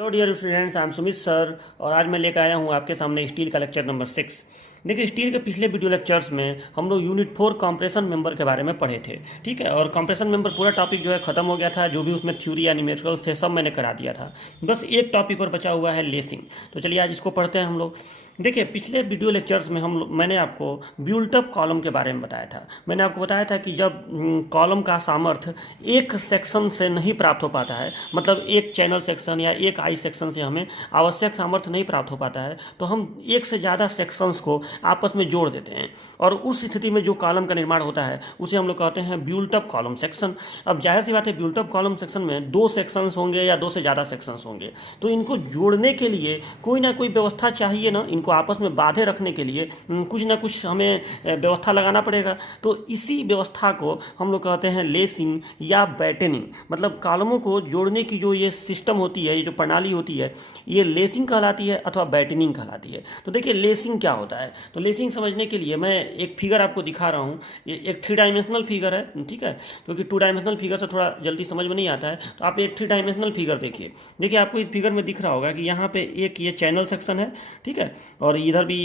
Hello dear students, I am Sumit sir और आज मैं लेकर आया हूँ आपके सामने स्टील का लेक्चर नंबर 6। देखिए, स्टील के पिछले वीडियो लेक्चर्स में हम लोग यूनिट 4 कंप्रेशन मेंबर के बारे में पढ़े थे। ठीक है, और कंप्रेशन मेंबर पूरा टॉपिक जो है ख़त्म हो गया था। जो भी उसमें थ्योरी या न्यूमेरिकल्स थे सब मैंने करा दिया था। बस एक टॉपिक और बचा हुआ है, लेसिंग। तो चलिए आज इसको पढ़ते हैं हम लोग। देखिए, पिछले वीडियो लेक्चर्स में मैंने आपको ब्यूल्ट-अप कॉलम के बारे में बताया था। मैंने आपको बताया था कि जब कॉलम का सामर्थ्य एक सेक्शन से नहीं प्राप्त हो पाता है, मतलब एक चैनल सेक्शन या एक आई सेक्शन से हमें आवश्यक सामर्थ्य नहीं प्राप्त हो पाता है, तो हम एक से ज़्यादा सेक्शंस को आपस में जोड़ देते हैं और उस स्थिति में जो कॉलम का निर्माण होता है उसे हम लोग कहते हैं ब्यूल्ट-अप कॉलम सेक्शन। अब जाहिर सी बात है, ब्यूल्ट-अप कॉलम सेक्शन में दो सेक्शंस होंगे या दो से ज़्यादा सेक्शंस होंगे, तो इनको जोड़ने के लिए कोई ना कोई व्यवस्था चाहिए ना, इनको आपस में बांधे रखने के लिए कुछ ना कुछ हमें व्यवस्था लगाना पड़ेगा। तो इसी व्यवस्था को हम लोग कहते हैं लेसिंग या बैटनिंग। मतलब कॉलमों को जोड़ने की जो ये सिस्टम होती है, ये जो प्रणाली होती है, ये लेसिंग कहलाती है अथवा बैटनिंग कहलाती है। तो देखिए, लेसिंग क्या होता है। तो लेसिंग समझने के लिए मैं एक फिगर आपको दिखा रहा हूँ। ये एक 3 डायमेंशनल फिगर है, ठीक है, क्योंकि 2 डायमेंशनल फिगर से थोड़ा जल्दी समझ में नहीं आता है। तो आप एक 3 डायमेंशनल फिगर देखिए। देखिए, आपको इस फिगर में दिख रहा होगा कि यहाँ पे एक ये चैनल सेक्शन है, ठीक है, और इधर भी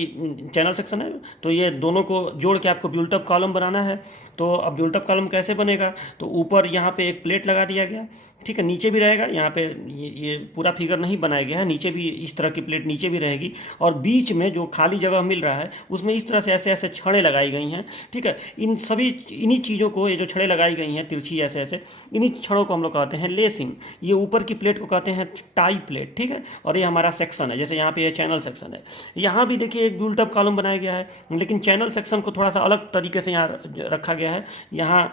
चैनल सेक्शन है। तो ये दोनों को जोड़ के आपको ब्यूल्ट-अप कॉलम बनाना है। तो अब ब्यूल्ट-अप कॉलम कैसे बनेगा, तो ऊपर यहाँ पे एक प्लेट लगा दिया गया, ठीक है, नीचे भी रहेगा। यहाँ पे ये पूरा फिगर नहीं बनाया गया है, नीचे भी इस तरह की प्लेट नीचे भी रहेगी और बीच में जो खाली जगह मिल रहा है उसमें इस तरह से ऐसे ऐसे छड़ें लगाई गई हैं, ठीक है। इन्हीं चीज़ों को, ये जो छड़ें लगाई गई हैं तिरछी ऐसे ऐसे, इन्हीं छड़ों को हम लोग कहते हैं लेसिंग। ये ऊपर की प्लेट को कहते हैं टाई प्लेट, ठीक है, और ये हमारा सेक्शन है। जैसे यहाँ पे ये चैनल सेक्शन है, यहाँ भी देखिए एक ब्यूल्ट-अप कॉलम बनाया गया है, लेकिन चैनल सेक्शन को थोड़ा सा अलग तरीके से यहाँ रखा गया है। यहाँ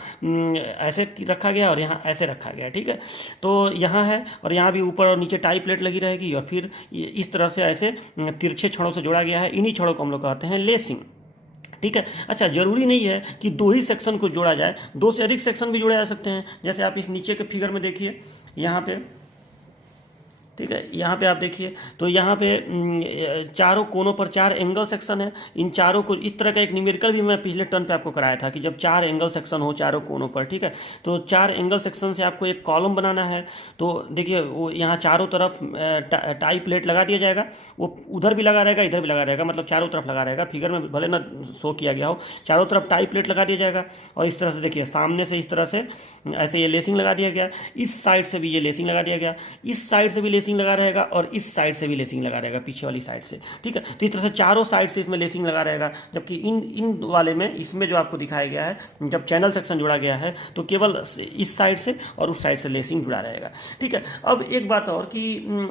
ऐसे रखा गया और यहाँ ऐसे रखा गया है, ठीक है। तो यहाँ है और यहाँ भी ऊपर और नीचे टाई प्लेट लगी रहेगी और फिर इस तरह से ऐसे तिरछे छड़ों से जोड़ा गया है। इन्हीं छड़ों को हम लोग कहते हैं लेसिंग, ठीक है। अच्छा, जरूरी नहीं है कि दो ही सेक्शन को जोड़ा जाए, दो से अधिक सेक्शन भी जोड़े जा सकते हैं। जैसे आप इस नीचे के फिगर में देखिए, यहाँ पे, ठीक है, यहाँ पे आप देखिए, तो यहाँ पे चारों कोनों पर 4 एंगल सेक्शन है। इन चारों को, इस तरह का एक न्यूमेरिकल भी मैं पिछले टर्न पे आपको कराया था कि जब 4 एंगल सेक्शन हो चारों कोनों पर, ठीक है, तो 4 एंगल सेक्शन से आपको एक कॉलम बनाना है। तो देखिए, वो यहाँ चारों तरफ टाई प्लेट लगा दिया जाएगा। वो उधर भी लगा रहेगा, इधर भी लगा रहेगा, मतलब चारों तरफ लगा रहेगा। फिगर में भले ना शो किया गया हो, चारों तरफ टाई प्लेट लगा दिया जाएगा। और इस तरह से देखिए, सामने से इस तरह से ऐसे ये लेसिंग लगा दिया गया, इस साइड से भी ये लेसिंग लगा दिया गया, इस साइड से भी लेसिंग लगा रहेगा और इस साइड से भी लेसिंग लगा रहेगा, पीछे वाली साइड से, ठीक है। तो इस तरह से चारों साइड से इसमें लेसिंग लगा रहेगा। जबकि इन वाले में, इसमें जो आपको दिखाया गया है, जब चैनल सेक्शन जोड़ा गया है तो केवल इस साइड से और उस साइड से लेसिंग जुड़ा रहेगा, ठीक है। अब एक बात और कि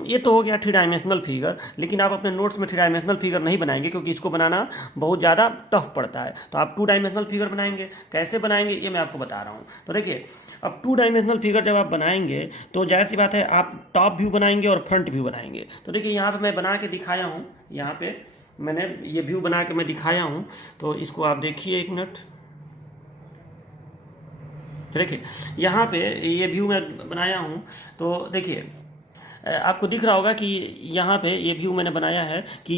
ये तो हो गया 3 डायमेंशनल फिगर, लेकिन आप अपने नोट्स में 3 डायमेंशनल फिगर नहीं बनाएंगे क्योंकि इसको बनाना बहुत ज़्यादा टफ पड़ता है। तो आप 2 डायमेंशनल फिगर बनाएंगे। कैसे बनाएंगे ये मैं आपको बता रहा हूँ। तो देखिए, अब 2 डायमेंशनल फिगर जब आप बनाएंगे तो जाहिर सी बात है आप टॉप व्यू बनाएंगे और फ्रंट व्यू बनाएंगे। तो देखिए, यहाँ पे मैं बना के दिखाया हूँ, यहाँ पे मैंने ये व्यू बना के मैं दिखाया हूँ। तो इसको आप देखिए, एक मिनट, देखिए यहाँ पे ये व्यू मैं बनाया हूँ। तो देखिए, आपको दिख रहा होगा कि यहाँ पे ये व्यू मैंने बनाया है कि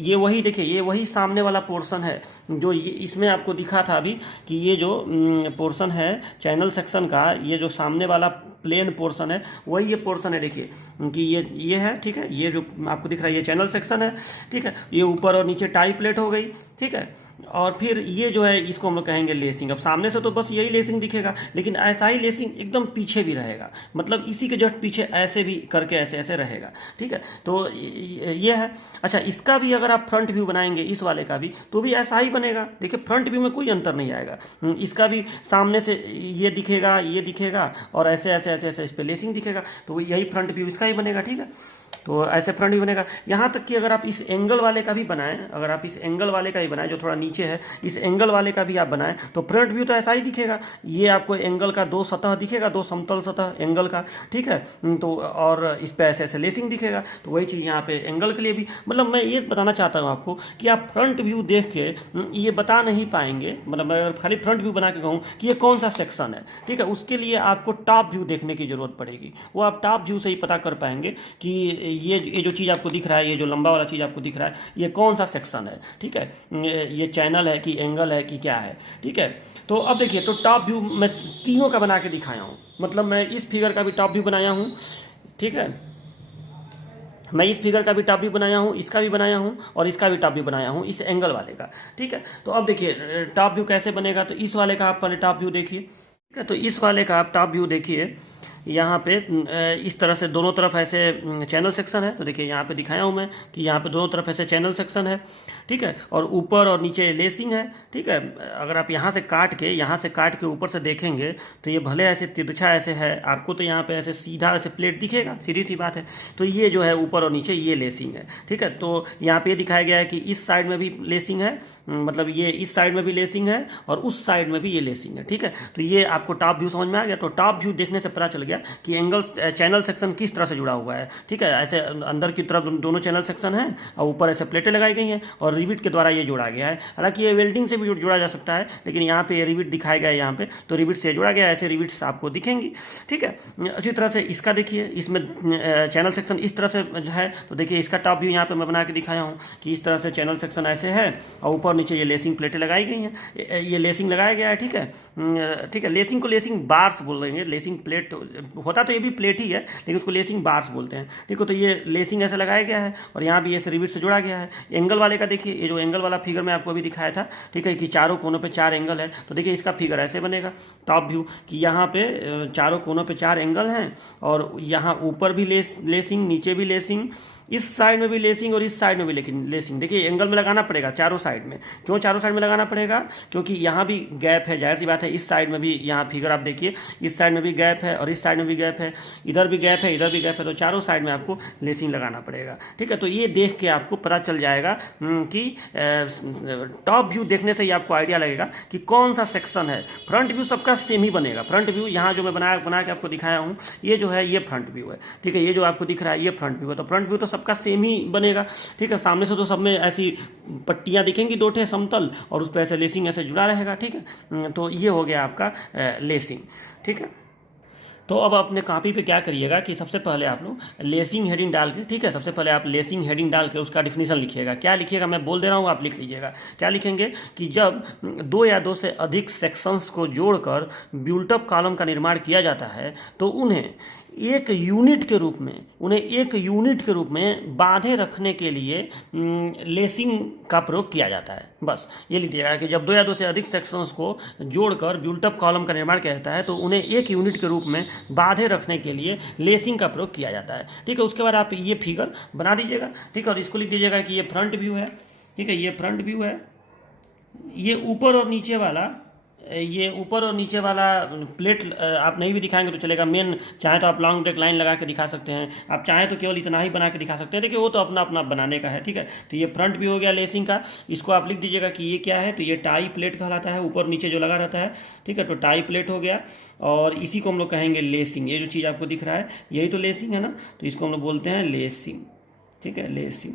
ये वही, देखिए ये वही सामने वाला पोर्शन है जो ये इसमें आपको दिखा था अभी, कि ये जो पोर्शन है चैनल सेक्शन का, ये जो सामने वाला प्लेन पोर्शन है वही ये पोर्शन है। देखिए कि ये है, ठीक है, ये जो आपको दिख रहा है ये चैनल सेक्शन है, ठीक है। ये ऊपर और नीचे टाई प्लेट हो गई, ठीक है। और फिर ये जो है इसको हम लोग कहेंगे लेसिंग। अब सामने से तो बस यही लेसिंग दिखेगा, लेकिन ऐसा ही लेसिंग एकदम पीछे भी रहेगा, मतलब इसी के जस्ट पीछे ऐसे भी करके ऐसे ऐसे रहेगा, ठीक है। तो ये है। अच्छा, इसका भी अगर आप फ्रंट व्यू बनाएंगे, इस वाले का भी, तो भी ऐसा ही बनेगा। देखिए, फ्रंट व्यू में कोई अंतर नहीं आएगा। इसका भी सामने से ये दिखेगा, ये दिखेगा और ऐसे ऐसे ऐसे ऐसे इस पर लेसिंग दिखेगा। तो यही फ्रंट व्यू इसका ही बनेगा, ठीक है। तो ऐसे फ्रंट व्यू बनेगा। यहाँ तक कि अगर आप इस एंगल वाले का भी बनाएं, अगर आप इस एंगल वाले का ही बनाएं जो थोड़ा नीचे है, इस एंगल वाले का भी आप बनाएं, तो फ्रंट व्यू तो ऐसा ही दिखेगा। ये आपको एंगल का 2 सतह दिखेगा, 2 समतल सतह एंगल का, ठीक है। तो और इस पे ऐसे ऐसे लेसिंग दिखेगा। तो वही चीज़ यहाँ पे एंगल के लिए भी, मतलब मैं ये बताना चाहता हूँ आपको कि आप फ्रंट व्यू देख के ये बता नहीं पाएंगे, मतलब मैं खाली फ्रंट व्यू बना के कहूँ कि ये कौन सा सेक्शन है, ठीक है, उसके लिए आपको टॉप व्यू देखने की जरूरत पड़ेगी। वो आप टॉप व्यू से ही पता कर पाएंगे कि ये जो चीज़ आपको दिख रहा है, ये जो लंबा वाला चीज़ आपको दिख रहा है, ये कौन सा सेक्शन है, ठीक है, ये चैनल है कि एंगल है कि क्या है, ठीक है। तो अब देखिए, तो टॉप व्यू मैं तीनों का बना के दिखाया हूँ, मतलब मैं इस फिगर का भी टॉप व्यू बनाया हूँ, ठीक है। मैं इस फिगर का भी टॉप व्यू बनाया हूँ, इसका भी बनाया हूँ और इसका भी टॉप व्यू बनाया हूँ, इस एंगल वाले का। ठीक है, तो अब देखिए टॉप व्यू कैसे बनेगा। तो इस वाले का आप पहले टॉप व्यू देखिए। ठीक है, तो इस वाले का आप टॉप व्यू देखिए। यहाँ पे इस तरह से दोनों तरफ ऐसे चैनल सेक्शन है। तो देखिए यहाँ पे दिखाया हूँ मैं कि यहाँ पे दोनों तरफ ऐसे चैनल सेक्शन है। ठीक है, और ऊपर और नीचे लेसिंग है। ठीक है, अगर आप यहाँ से काट के ऊपर से देखेंगे तो ये भले ऐसे तिरछा ऐसे है, आपको तो यहाँ पे ऐसे सीधा ऐसे प्लेट दिखेगा, सीधी सी बात है। तो ये जो है ऊपर और नीचे ये लेसिंग है। ठीक है, तो यहाँ पे दिखाया गया है कि इस साइड में भी लेसिंग है, मतलब ये इस साइड में भी लेसिंग है और उस साइड में भी ये लेसिंग है। ठीक है, तो ये आपको टॉप व्यू समझ में आ गया। तो टॉप व्यू देखने से पता चल गया कि एंगल चैनल सेक्शन किस तरह से जुड़ा हुआ है। ठीक है, ऐसे अंदर की तरफ दोनों चैनल सेक्शन हैं और ऊपर ऐसे प्लेटें लगाई गई हैं और रिविट के द्वारा ये जोड़ा गया है। हालांकि ये वेल्डिंग से भी जोड़ा जा सकता है, लेकिन यहाँ पे ये रिविट दिखाया गया है यहाँ पे, तो रिविट से जोड़ा गया है। ऐसे रिविट्स आपको दिखेंगी। ठीक है, अच्छी तरह से इसका देखिए, इसमें चैनल सेक्शन इस तरह से है। तो देखिए इसका टॉप व्यू यहाँ पे मैं बना के दिखाया हूँ कि इस तरह से चैनल सेक्शन ऐसे है और ऊपर नीचे ये लेसिंग प्लेटें लगाई गई हैं, ये लेसिंग लगाया गया है। ठीक है, ठीक है, लेसिंग को लेसिंग बार्स बोल देंगे। लेसिंग प्लेट होता तो ये भी प्लेट ही है, लेकिन उसको लेसिंग बार्स बोलते हैं। ठीक है, तो ये लेसिंग ऐसे लगाया गया है और यहाँ भी ऐसे रिविट से जोड़ा गया है। एंगल वाले का देखिए, ये जो एंगल वाला फिगर मैं आपको अभी दिखाया था, ठीक है, कि चारों कोनों पे 4 एंगल है। तो देखिए इसका फिगर ऐसे बनेगा टॉप व्यू कि यहाँ पे चारों कोनों पे 4 एंगल हैं और यहाँ ऊपर भी लेसिंग, नीचे भी लेसिंग, इस साइड में भी लेसिंग और इस साइड में भी लेसिंग। देखिए एंगल में लगाना पड़ेगा चारों साइड में। क्यों चारों साइड में लगाना पड़ेगा? क्योंकि यहाँ भी गैप है, जाहिर सी बात है। इस साइड में भी, यहाँ फिगर आप देखिए, इस साइड में भी गैप है और इस साइड में भी गैप है, इधर भी गैप है, इधर भी गैप है। तो चारों साइड में आपको लेसिंग लगाना पड़ेगा। ठीक है, तो ये देख के आपको पता चल जाएगा कि टॉप व्यू देखने से ही आपको आइडिया लगेगा कि कौन सा सेक्शन है। फ्रंट व्यू सबका सेम ही बनेगा। फ्रंट व्यू यहाँ जो मैं बना के आपको दिखाया हूँ, ये जो है ये फ्रंट व्यू है। ठीक है, ये जो आपको दिख रहा है ये फ्रंट व्यू है। तो फ्रंट व्यू तो सबका सेम ही बनेगा। ठीक है, सामने से तो सब में ऐसी पट्टियां दिखेंगी, 2 ठे समतल, और उस पर ऐसे लेसिंग ऐसे जुड़ा रहेगा। ठीक है, तो ये हो गया आपका लेसिंग। ठीक है, तो अब अपने कॉपी पे क्या करिएगा कि सबसे पहले आप लोग लेसिंग हेडिंग डाल के, ठीक है, सबसे पहले आप लेसिंग हेडिंग डाल के उसका डिफिनीशन लिखिएगा। क्या लिखिएगा मैं बोल दे रहा हूँ, आप लिख लीजिएगा। क्या लिखेंगे कि जब 2 या 2 से अधिक सेक्शंस को जोड़कर बिल्टअप कॉलम का निर्माण किया जाता है तो उन्हें एक यूनिट के रूप में बांधे रखने के लिए लेसिंग का प्रयोग किया जाता है। बस ये लिख दिया कि जब 2 या 2 से अधिक सेक्शंस को जोड़कर बिल्टअप कॉलम का निर्माण किया जाता है तो उन्हें एक यूनिट के रूप में बांधे रखने के लिए लेसिंग का प्रयोग किया जाता है। ठीक है, उसके बाद आप ये फिगर बना दीजिएगा। ठीक है, और इसको लिख दीजिएगा कि ये फ्रंट व्यू है। ठीक है, ये फ्रंट व्यू है। ये ऊपर और नीचे वाला प्लेट आप नहीं भी दिखाएंगे तो चलेगा। मेन चाहे तो आप लॉन्ग ब्रेक लाइन लगा के दिखा सकते हैं, आप चाहें तो केवल इतना ही बना के दिखा सकते हैं। देखिए वो तो अपना अपना बनाने का है। ठीक है, तो ये फ्रंट भी हो गया लेसिंग का। इसको आप लिख दीजिएगा कि ये क्या है, तो ये टाई प्लेट कहलाता है, ऊपर नीचे जो लगा रहता है। ठीक है, तो टाई प्लेट हो गया और इसी को हम लोग कहेंगे लेसिंग। ये जो चीज़ आपको दिख रहा है यही तो लेसिंग है ना, तो इसको हम लोग बोलते हैं लेसिंग। ठीक है, लेसिंग,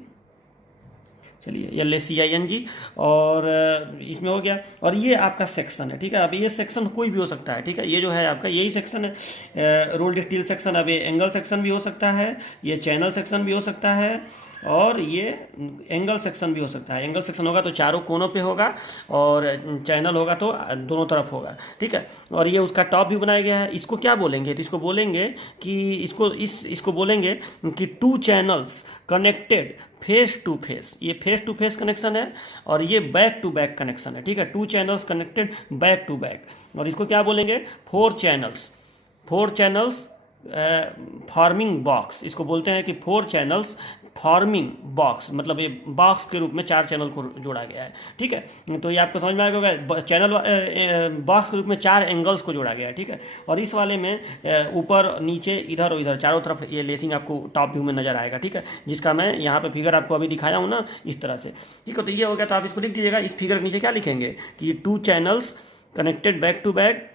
चलिए LACING, और इसमें हो गया। और ये आपका सेक्शन है। ठीक है, अब ये सेक्शन कोई भी हो सकता है। ठीक है, ये जो है आपका यही सेक्शन है, रोल्ड स्टील सेक्शन। अब ये एंगल सेक्शन भी हो सकता है, ये चैनल सेक्शन भी हो सकता है और ये एंगल सेक्शन भी हो सकता है। एंगल सेक्शन होगा तो चारों कोनों पे होगा और चैनल होगा तो दोनों तरफ होगा। ठीक है, और ये उसका टॉप भी बनाया गया है। इसको क्या बोलेंगे, तो इसको बोलेंगे कि इसको बोलेंगे कि 2 channels connected face to face. ये फेस टू फेस कनेक्शन है और ये बैक टू बैक कनेक्शन है। ठीक है, 2 channels connected back to back. और इसको क्या बोलेंगे, 4 चैनल्स फॉर्मिंग बॉक्स। इसको बोलते हैं कि 4 चैनल्स फॉर्मिंग बॉक्स, मतलब ये बॉक्स के रूप में 4 चैनल को जोड़ा गया है। ठीक है, तो ये आपको समझ में आएगा। चैनल बॉक्स के रूप में 4 एंगल्स को जोड़ा गया है। ठीक है, और इस वाले में ऊपर नीचे इधर और इधर चारों तरफ ये लेसिंग आपको टॉप व्यू में नजर आएगा। ठीक है, जिसका मैं यहाँ पे फिगर आपको अभी दिखाया हूँ ना, इस तरह से। ठीक है, तो ये हो गया। तो आप इसको लिख दीजिएगा। इस फिगर के नीचे क्या लिखेंगे कि 2 channels connected back to back,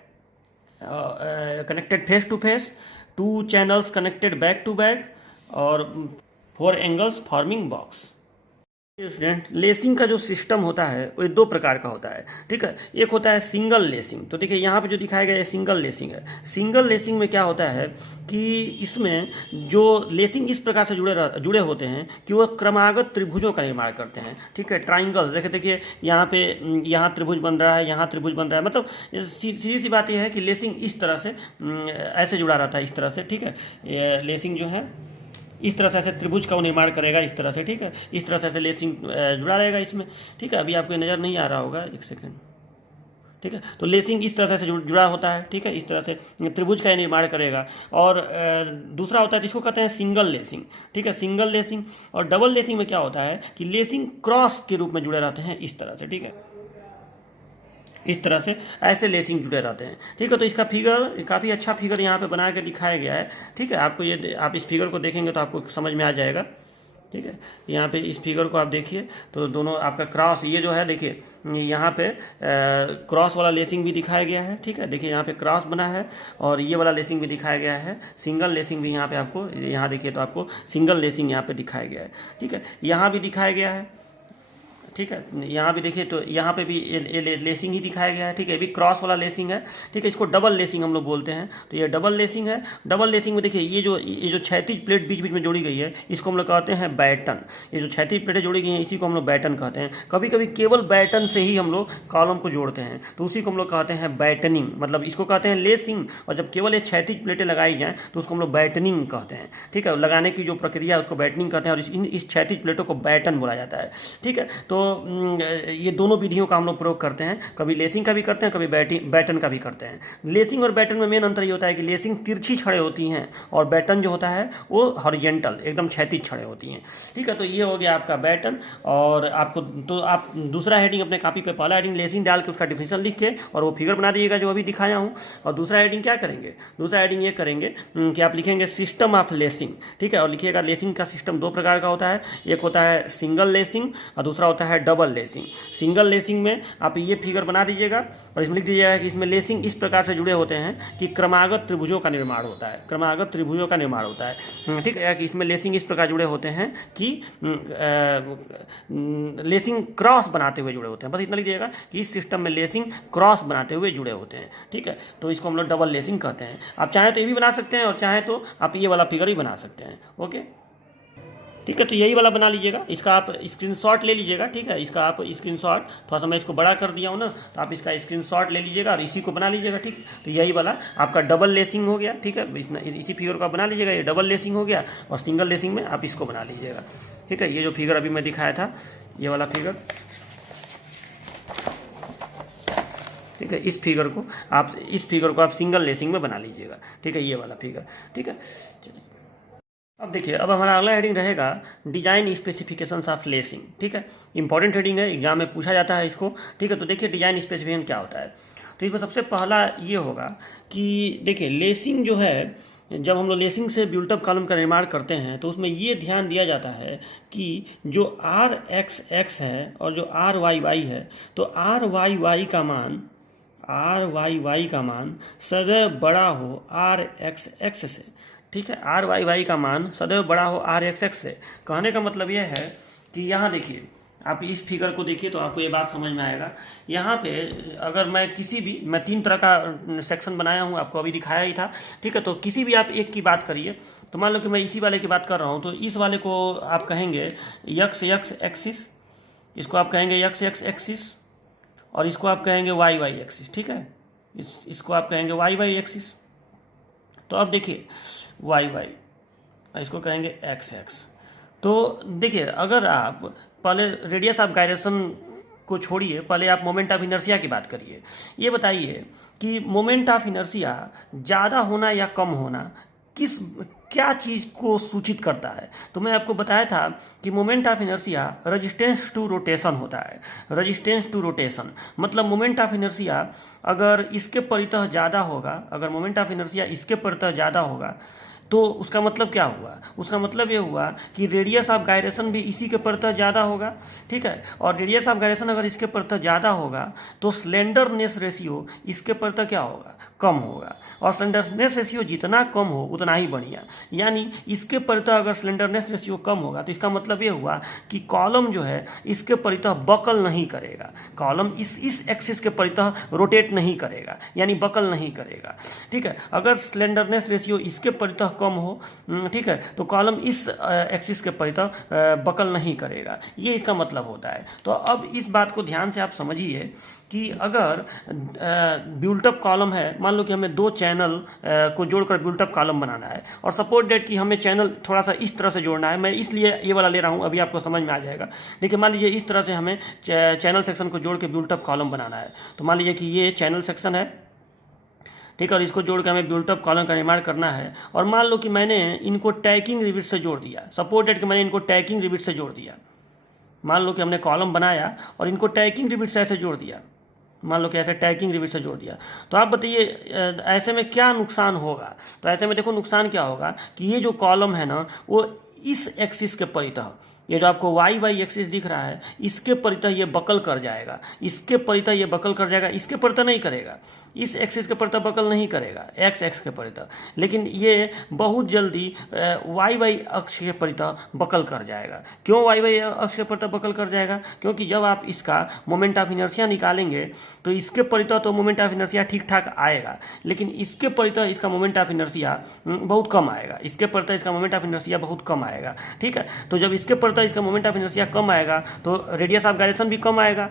connected face to face, 2 channels connected back to back और 4 angles forming box. Student, lacing का जो सिस्टम होता है वो 2 प्रकार का होता है। ठीक है, एक होता है सिंगल लेसिंग। तो देखिए यहाँ पे जो दिखाया गया है सिंगल लेसिंग है। सिंगल लेसिंग में क्या होता है कि इसमें जो लेसिंग इस प्रकार से जुड़े होते हैं कि वो क्रमागत त्रिभुजों का निर्माण करते हैं। ठीक है, ट्राइंगल्स। देखिए यहाँ पे यहाँ त्रिभुज बन रहा है, यहाँ त्रिभुज बन रहा है। मतलब सीधी सी बात यह है कि लेसिंग इस तरह से ऐसे जुड़ा रहता है, इस तरह से। ठीक है, लेसिंग जो है इस तरह से ऐसे त्रिभुज का वो निर्माण करेगा इस तरह से, ठीक है। इस तरह से ऐसे लेसिंग जुड़ा रहेगा इसमें, ठीक है। अभी आपको नज़र नहीं आ रहा होगा, एक सेकेंड, ठीक है। तो लेसिंग इस तरह से जुड़ा होता है, ठीक है। इस तरह से त्रिभुज का निर्माण करेगा। और दूसरा होता है जिसको कहते हैं सिंगल लेसिंग, ठीक है, सिंगल लेसिंग। और डबल लेसिंग में क्या होता है कि लेसिंग क्रॉस के रूप में जुड़े रहते हैं इस तरह से, ठीक है। इस तरह से ऐसे लेसिंग जुड़े रहते हैं, ठीक है। तो इसका फिगर काफ़ी अच्छा फिगर यहाँ पे बना के दिखाया गया है, ठीक है। आपको ये, आप इस फिगर को देखेंगे तो आपको समझ में आ जाएगा, ठीक है। यहाँ पे इस फिगर को आप देखिए तो दोनों आपका क्रॉस, ये जो है देखिए यहाँ पे क्रॉस वाला लेसिंग भी दिखाया गया है, ठीक है। देखिए यहाँ पे क्रॉस बना है और ये वाला लेसिंग भी दिखाया गया है, सिंगल लेसिंग भी यहाँ पे आपको, यहाँ देखिए तो आपको सिंगल लेसिंग यहाँ पे दिखाया गया है, ठीक है। यहाँ भी दिखाया गया है, ठीक है। यहाँ भी देखिए तो यहाँ पे भी लेसिंग ही दिखाया गया है, ठीक है। ये भी क्रॉस वाला लेसिंग है, ठीक है। इसको डबल लेसिंग हम लोग बोलते हैं। तो ये डबल लेसिंग है। डबल लेसिंग में देखिए ये जो क्षैतिज प्लेट बीच बीच में जोड़ी गई है इसको हम लोग कहते हैं बैटन। ये जो क्षैतिज प्लेटें जोड़ी गई हैं इसी को हम लोग बैटन कहते हैं। कभी कभी केवल बैटन से ही हम लोग कॉलम को जोड़ते हैं तो उसी को हम लोग कहते हैं बैटनिंग, मतलब इसको कहते हैं लेसिंग। और जब केवल ये क्षैतिज प्लेटें लगाई जाएँ तो उसको हम लोग बैटनिंग कहते हैं, ठीक है। लगाने की जो प्रक्रिया है उसको बैटनिंग कहते हैं और इस क्षैतिज प्लेटों को बैटन बोला जाता है, ठीक है। तो ये दोनों विधियों का हम लोग प्रयोग करते हैं, कभी लेसिंग का भी करते हैं, कभी बैटन का भी करते हैं। लेसिंग और बैटन में मेन अंतर ये होता है कि लेसिंग तिरछी छड़ें होती हैं और बैटन जो होता है वो हॉरिजेंटल एकदम क्षैतिज छड़ें होती हैं, ठीक है। तो ये हो गया आपका बैटन। और आपको तो आप दूसरा हेडिंग अपने कॉपी पे, पहला हेडिंग लेसिंग डाल के उसका डिफिनेशन लिख के और वो फिगर बना दीजिएगा जो अभी दिखाया हूँ। और दूसरा हेडिंग क्या करेंगे, दूसरा हेडिंग ये करेंगे कि आप लिखेंगे सिस्टम ऑफ लेसिंग, ठीक है। और लिखिएगा लेसिंग का सिस्टम दो प्रकार का होता है, एक होता है सिंगल लेसिंग और दूसरा होता है डबल लेसिंग। सिंगल लेसिंग में आप ये फिगर बना दीजिएगा और इसमें लिख दीजिएगा कि इसमें लेसिंग इस प्रकार से जुड़े होते हैं कि क्रमागत त्रिभुजों का निर्माण होता है, क्रमागत त्रिभुजों का निर्माण होता है, ठीक है। कि इसमें लेसिंग इस प्रकार जुड़े होते हैं कि लेसिंग क्रॉस बनाते हुए जुड़े होते हैं। बस इतना लिख दीजिएगा कि इस सिस्टम में लेसिंग क्रॉस बनाते हुए जुड़े होते हैं, ठीक है। तो इसको हम लोग डबल लेसिंग कहते हैं। आप चाहें तो ये भी बना सकते हैं और चाहें तो आप ये वाला फिगर भी बना सकते हैं, ओके, ठीक है। तो यही वाला बना लीजिएगा, इसका आप स्क्रीनशॉट ले लीजिएगा, ठीक है। इसका आप स्क्रीनशॉट, थोड़ा सा मैं इसको बड़ा कर दिया हूँ ना, तो आप इसका स्क्रीनशॉट ले लीजिएगा और इसी को बना लीजिएगा, ठीक। तो यही वाला आपका डबल लेसिंग हो गया, ठीक है। इसी फिगर को आप बना लीजिएगा, ये डबल लेसिंग हो गया। और सिंगल लेसिंग में आप इसको बना लीजिएगा, ठीक है। ये जो फिगर अभी मैं दिखाया था ये वाला फिगर, ठीक है। इस फिगर को आप सिंगल लेसिंग में बना लीजिएगा, ठीक है। ये वाला फिगर, ठीक है। अब देखिए, अब हमारा अगला हेडिंग रहेगा डिजाइन स्पेसिफिकेशंस ऑफ लेसिंग, ठीक है। इंपॉर्टेंट हेडिंग है, एग्जाम में पूछा जाता है इसको, ठीक है। तो देखिए डिजाइन स्पेसिफिकेशन क्या होता है। तो इसमें सबसे पहला ये होगा कि देखिए लेसिंग जो है, जब हम लोग लेसिंग से बिल्टअप कॉलम का निर्माण करते हैं तो उसमें ये ध्यान दिया जाता है कि जो आर एक्स एक्स है और जो आर वाई वाई है, तो आर वाई वाई का मान सदैव बड़ा हो आर एक्स एक्स से, ठीक है। आर वाई का मान सदैव बड़ा हो आर एक्स एक्स से। कहने का मतलब यह है कि यहाँ देखिए, आप इस फिगर को देखिए तो आपको ये बात समझ में आएगा। यहाँ पे अगर मैं 3 तरह का सेक्शन बनाया हूँ, आपको अभी दिखाया ही था, ठीक है। तो किसी भी आप एक की बात करिए, तो मान लो कि मैं इसी वाले की बात कर रहा हूँ, तो इस वाले को आप कहेंगे यक्स एक्सिस, इसको आप कहेंगे यक्स एक्सिस और इसको आप कहेंगे वाई एक्सिस, ठीक है। इसको आप कहेंगे वाई एक्सिस। तो अब देखिए वाई इसको कहेंगे एक्स। तो देखिए अगर आप पहले रेडियस ऑफ गायरेशन को छोड़िए, पहले आप मोमेंट ऑफ इनर्शिया की बात करिए। ये बताइए कि मोमेंट ऑफ इनर्शिया ज़्यादा होना या कम होना क्या चीज़ को सूचित करता है। तो मैं आपको बताया था कि moment of inertia resistance to rotation होता है। रेजिस्टेंस टू रोटेशन मतलब मोमेंट ऑफ इनर्शिया अगर इसके परितः ज़्यादा होगा, अगर मोमेंट ऑफ इनर्शिया इसके परितः ज़्यादा होगा तो उसका मतलब क्या हुआ, उसका मतलब ये हुआ कि रेडियस ऑफ गायरेशन भी इसी के परितः ज़्यादा होगा, ठीक है। और रेडियस ऑफ गायरेशन अगर इसके परितः ज़्यादा होगा तो स्लेंडरनेस रेशियो इसके परितः क्या होगा, कम होगा। और स्लेंडरनेस रेशियो जितना कम हो उतना ही बढ़िया। यानी इसके परितः अगर स्लेंडरनेस रेशियो कम होगा तो इसका मतलब ये हुआ कि कॉलम जो है इसके परितः बकल नहीं करेगा, कॉलम इस एक्सिस के परितः रोटेट नहीं करेगा, यानी बकल नहीं करेगा, ठीक है। अगर स्लेंडरनेस रेशियो इसके परितः कम हो, ठीक है, तो कॉलम इस एक्सिस के परितः बकल नहीं करेगा, ये इसका मतलब होता है। तो अब इस बात को ध्यान से आप समझिए कि अगर बिल्टअप कॉलम है, मान लो कि हमें दो चैनल को जोड़कर बिल्टअप कॉलम बनाना है, और सपोज डेट कि हमें चैनल थोड़ा सा इस तरह से जोड़ना है, मैं इसलिए ये वाला ले रहा हूँ, अभी आपको समझ में आ जाएगा। देखिए मान लीजिए इस तरह से हमें चैनल सेक्शन को जोड़ के बिल्टअप कॉलम बनाना है। तो मान लीजिए कि ये चैनल सेक्शन है, ठीक है, और इसको जोड़ के हमें बिल्टअप कॉलम का निर्माण करना है। और मान लो कि मैंने इनको टैगिंग रिविट से जोड़ दिया, सपोज डेट कि मैंने इनको टैगिंग रिविट से जोड़ दिया। मान लो कि हमने कॉलम बनाया और इनको टैगिंग रिविट से ऐसे जोड़ दिया, मान लो कि ऐसे टैगिंग रिविट से जोड़ दिया। तो आप बताइए ऐसे में क्या नुकसान होगा। तो ऐसे में देखो नुकसान क्या होगा कि ये जो कॉलम है ना वो इस एक्सिस के परितः, ये जो आपको वाई वाई एक्सिस दिख रहा है इसके परितः ये बकल कर जाएगा, इसके परितः ये बकल कर जाएगा, इसके परितः नहीं करेगा, इस एक्सिस के परितः बकल नहीं करेगा, एक्स एक्स के परितः, लेकिन ये बहुत जल्दी वाई वाई अक्ष के परितः बकल कर जाएगा। क्यों वाई वाई अक्ष के परितः बकल कर जाएगा? क्योंकि जब आप इसका मोमेंट ऑफ इनर्शिया निकालेंगे तो इसके परितः तो मोमेंट ऑफ इनर्शिया ठीक ठाक आएगा, लेकिन इसके परितः इसका मोमेंट ऑफ इनर्शिया बहुत कम आएगा, इसके परितः इसका मोमेंट ऑफ इनर्शिया बहुत कम आएगा। ठीक है, तो जब इसके परितः इसका मोमेंट ऑफ इनर्शिया कम आएगा तो रेडियस ऑफ गायरेशन भी कम आएगा।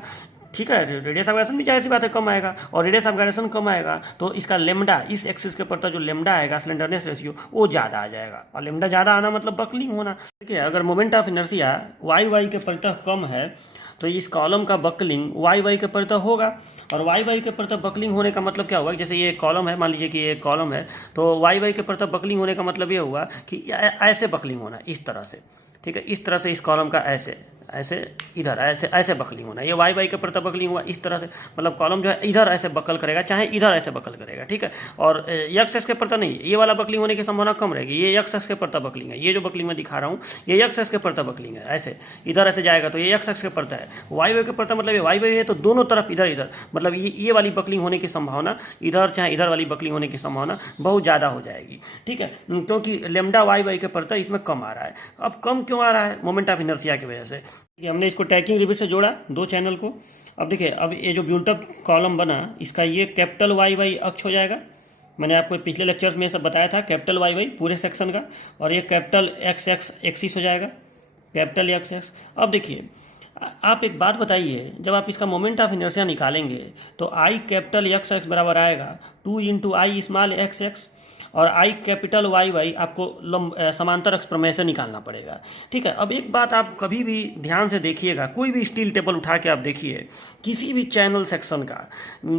ठीक है, रेडियस ऑफ गायरेशन भी जाहिर सी बात है कम आएगा, और रेडियस ऑफ गायरेशन कम आएगा तो इसका लेमडा, इस एक्सिस के परितः जो लेमडा आएगा स्लेंडरनेस रेशियो वो ज़्यादा आ जाएगा, और लेमडा ज़्यादा आना मतलब बकलिंग होना। ठीक है, अगर moment of inertia y y के परितः कम है तो इस कॉलम का बकलिंग वाई वाई के परितः होगा, और वाई वाई के परितः बकलिंग होने का मतलब क्या हुआ? जैसे ये कॉलम है, मान लीजिए कि ये कॉलम है, तो वाई वाई के परितः बकलिंग होने का मतलब ये हुआ कि ऐसे बकलिंग होना, इस तरह से। ठीक है, इस तरह से इस कॉलम का ऐसे ऐसे इधर ऐसे ऐसे बकलिंग होना, ये वाई वाई के परितः बकलिंग हुआ इस तरह से, मतलब कॉलम जो है इधर ऐसे बकल करेगा, चाहे इधर ऐसे बकल करेगा। ठीक है, और एक्स एक्स के परितः नहीं, ये वाला बकलिंग होने की संभावना कम रहेगी, ये एक्स एक्स के परितः बकलिंग है, ये जो बकलिंग मैं दिखा रहा हूँ ये एक्स एक्स के परितः बकलिंग है, ऐसे इधर ऐसे जाएगा तो ये एक्स एक्स के परितः है। वाई वाई के परितः मतलब ये वाई वाई है तो दोनों तरफ इधर इधर, मतलब ये वाली बकलिंग होने की संभावना इधर चाहे इधर वाली बकलिंग होने की संभावना बहुत ज़्यादा हो जाएगी। ठीक है, क्योंकि लेमडा वाई वाई के परितः इसमें कम आ रहा है। अब कम क्यों आ रहा है? मोमेंट ऑफ इनर्शिया की वजह से। हमने इसको टैगिंग रिविट से जोड़ा दो चैनल को। अब देखिए, अब ये जो बिल्टअप कॉलम बना इसका ये कैपिटल वाई वाई अक्ष हो जाएगा। मैंने आपको पिछले लेक्चर्स में सब बताया था, कैपिटल वाई वाई पूरे सेक्शन का, और ये कैपिटल एक्स एक्स एक्सिस हो जाएगा, कैपिटल एक्स एक्स। अब देखिए आप एक बात बताइए, जब आप इसका मोमेंट ऑफ इनर्शिया निकालेंगे तो आई कैपिटल एक्स एक्स बराबर आएगा 2 इंटू आई स्मॉल एक्स एक्स, और आई कैपिटल वाई वाई आपको समांतर अक्ष प्रमेय से निकालना पड़ेगा। ठीक है, अब एक बात आप कभी भी ध्यान से देखिएगा, कोई भी स्टील टेबल उठा के आप देखिए किसी भी चैनल सेक्शन का,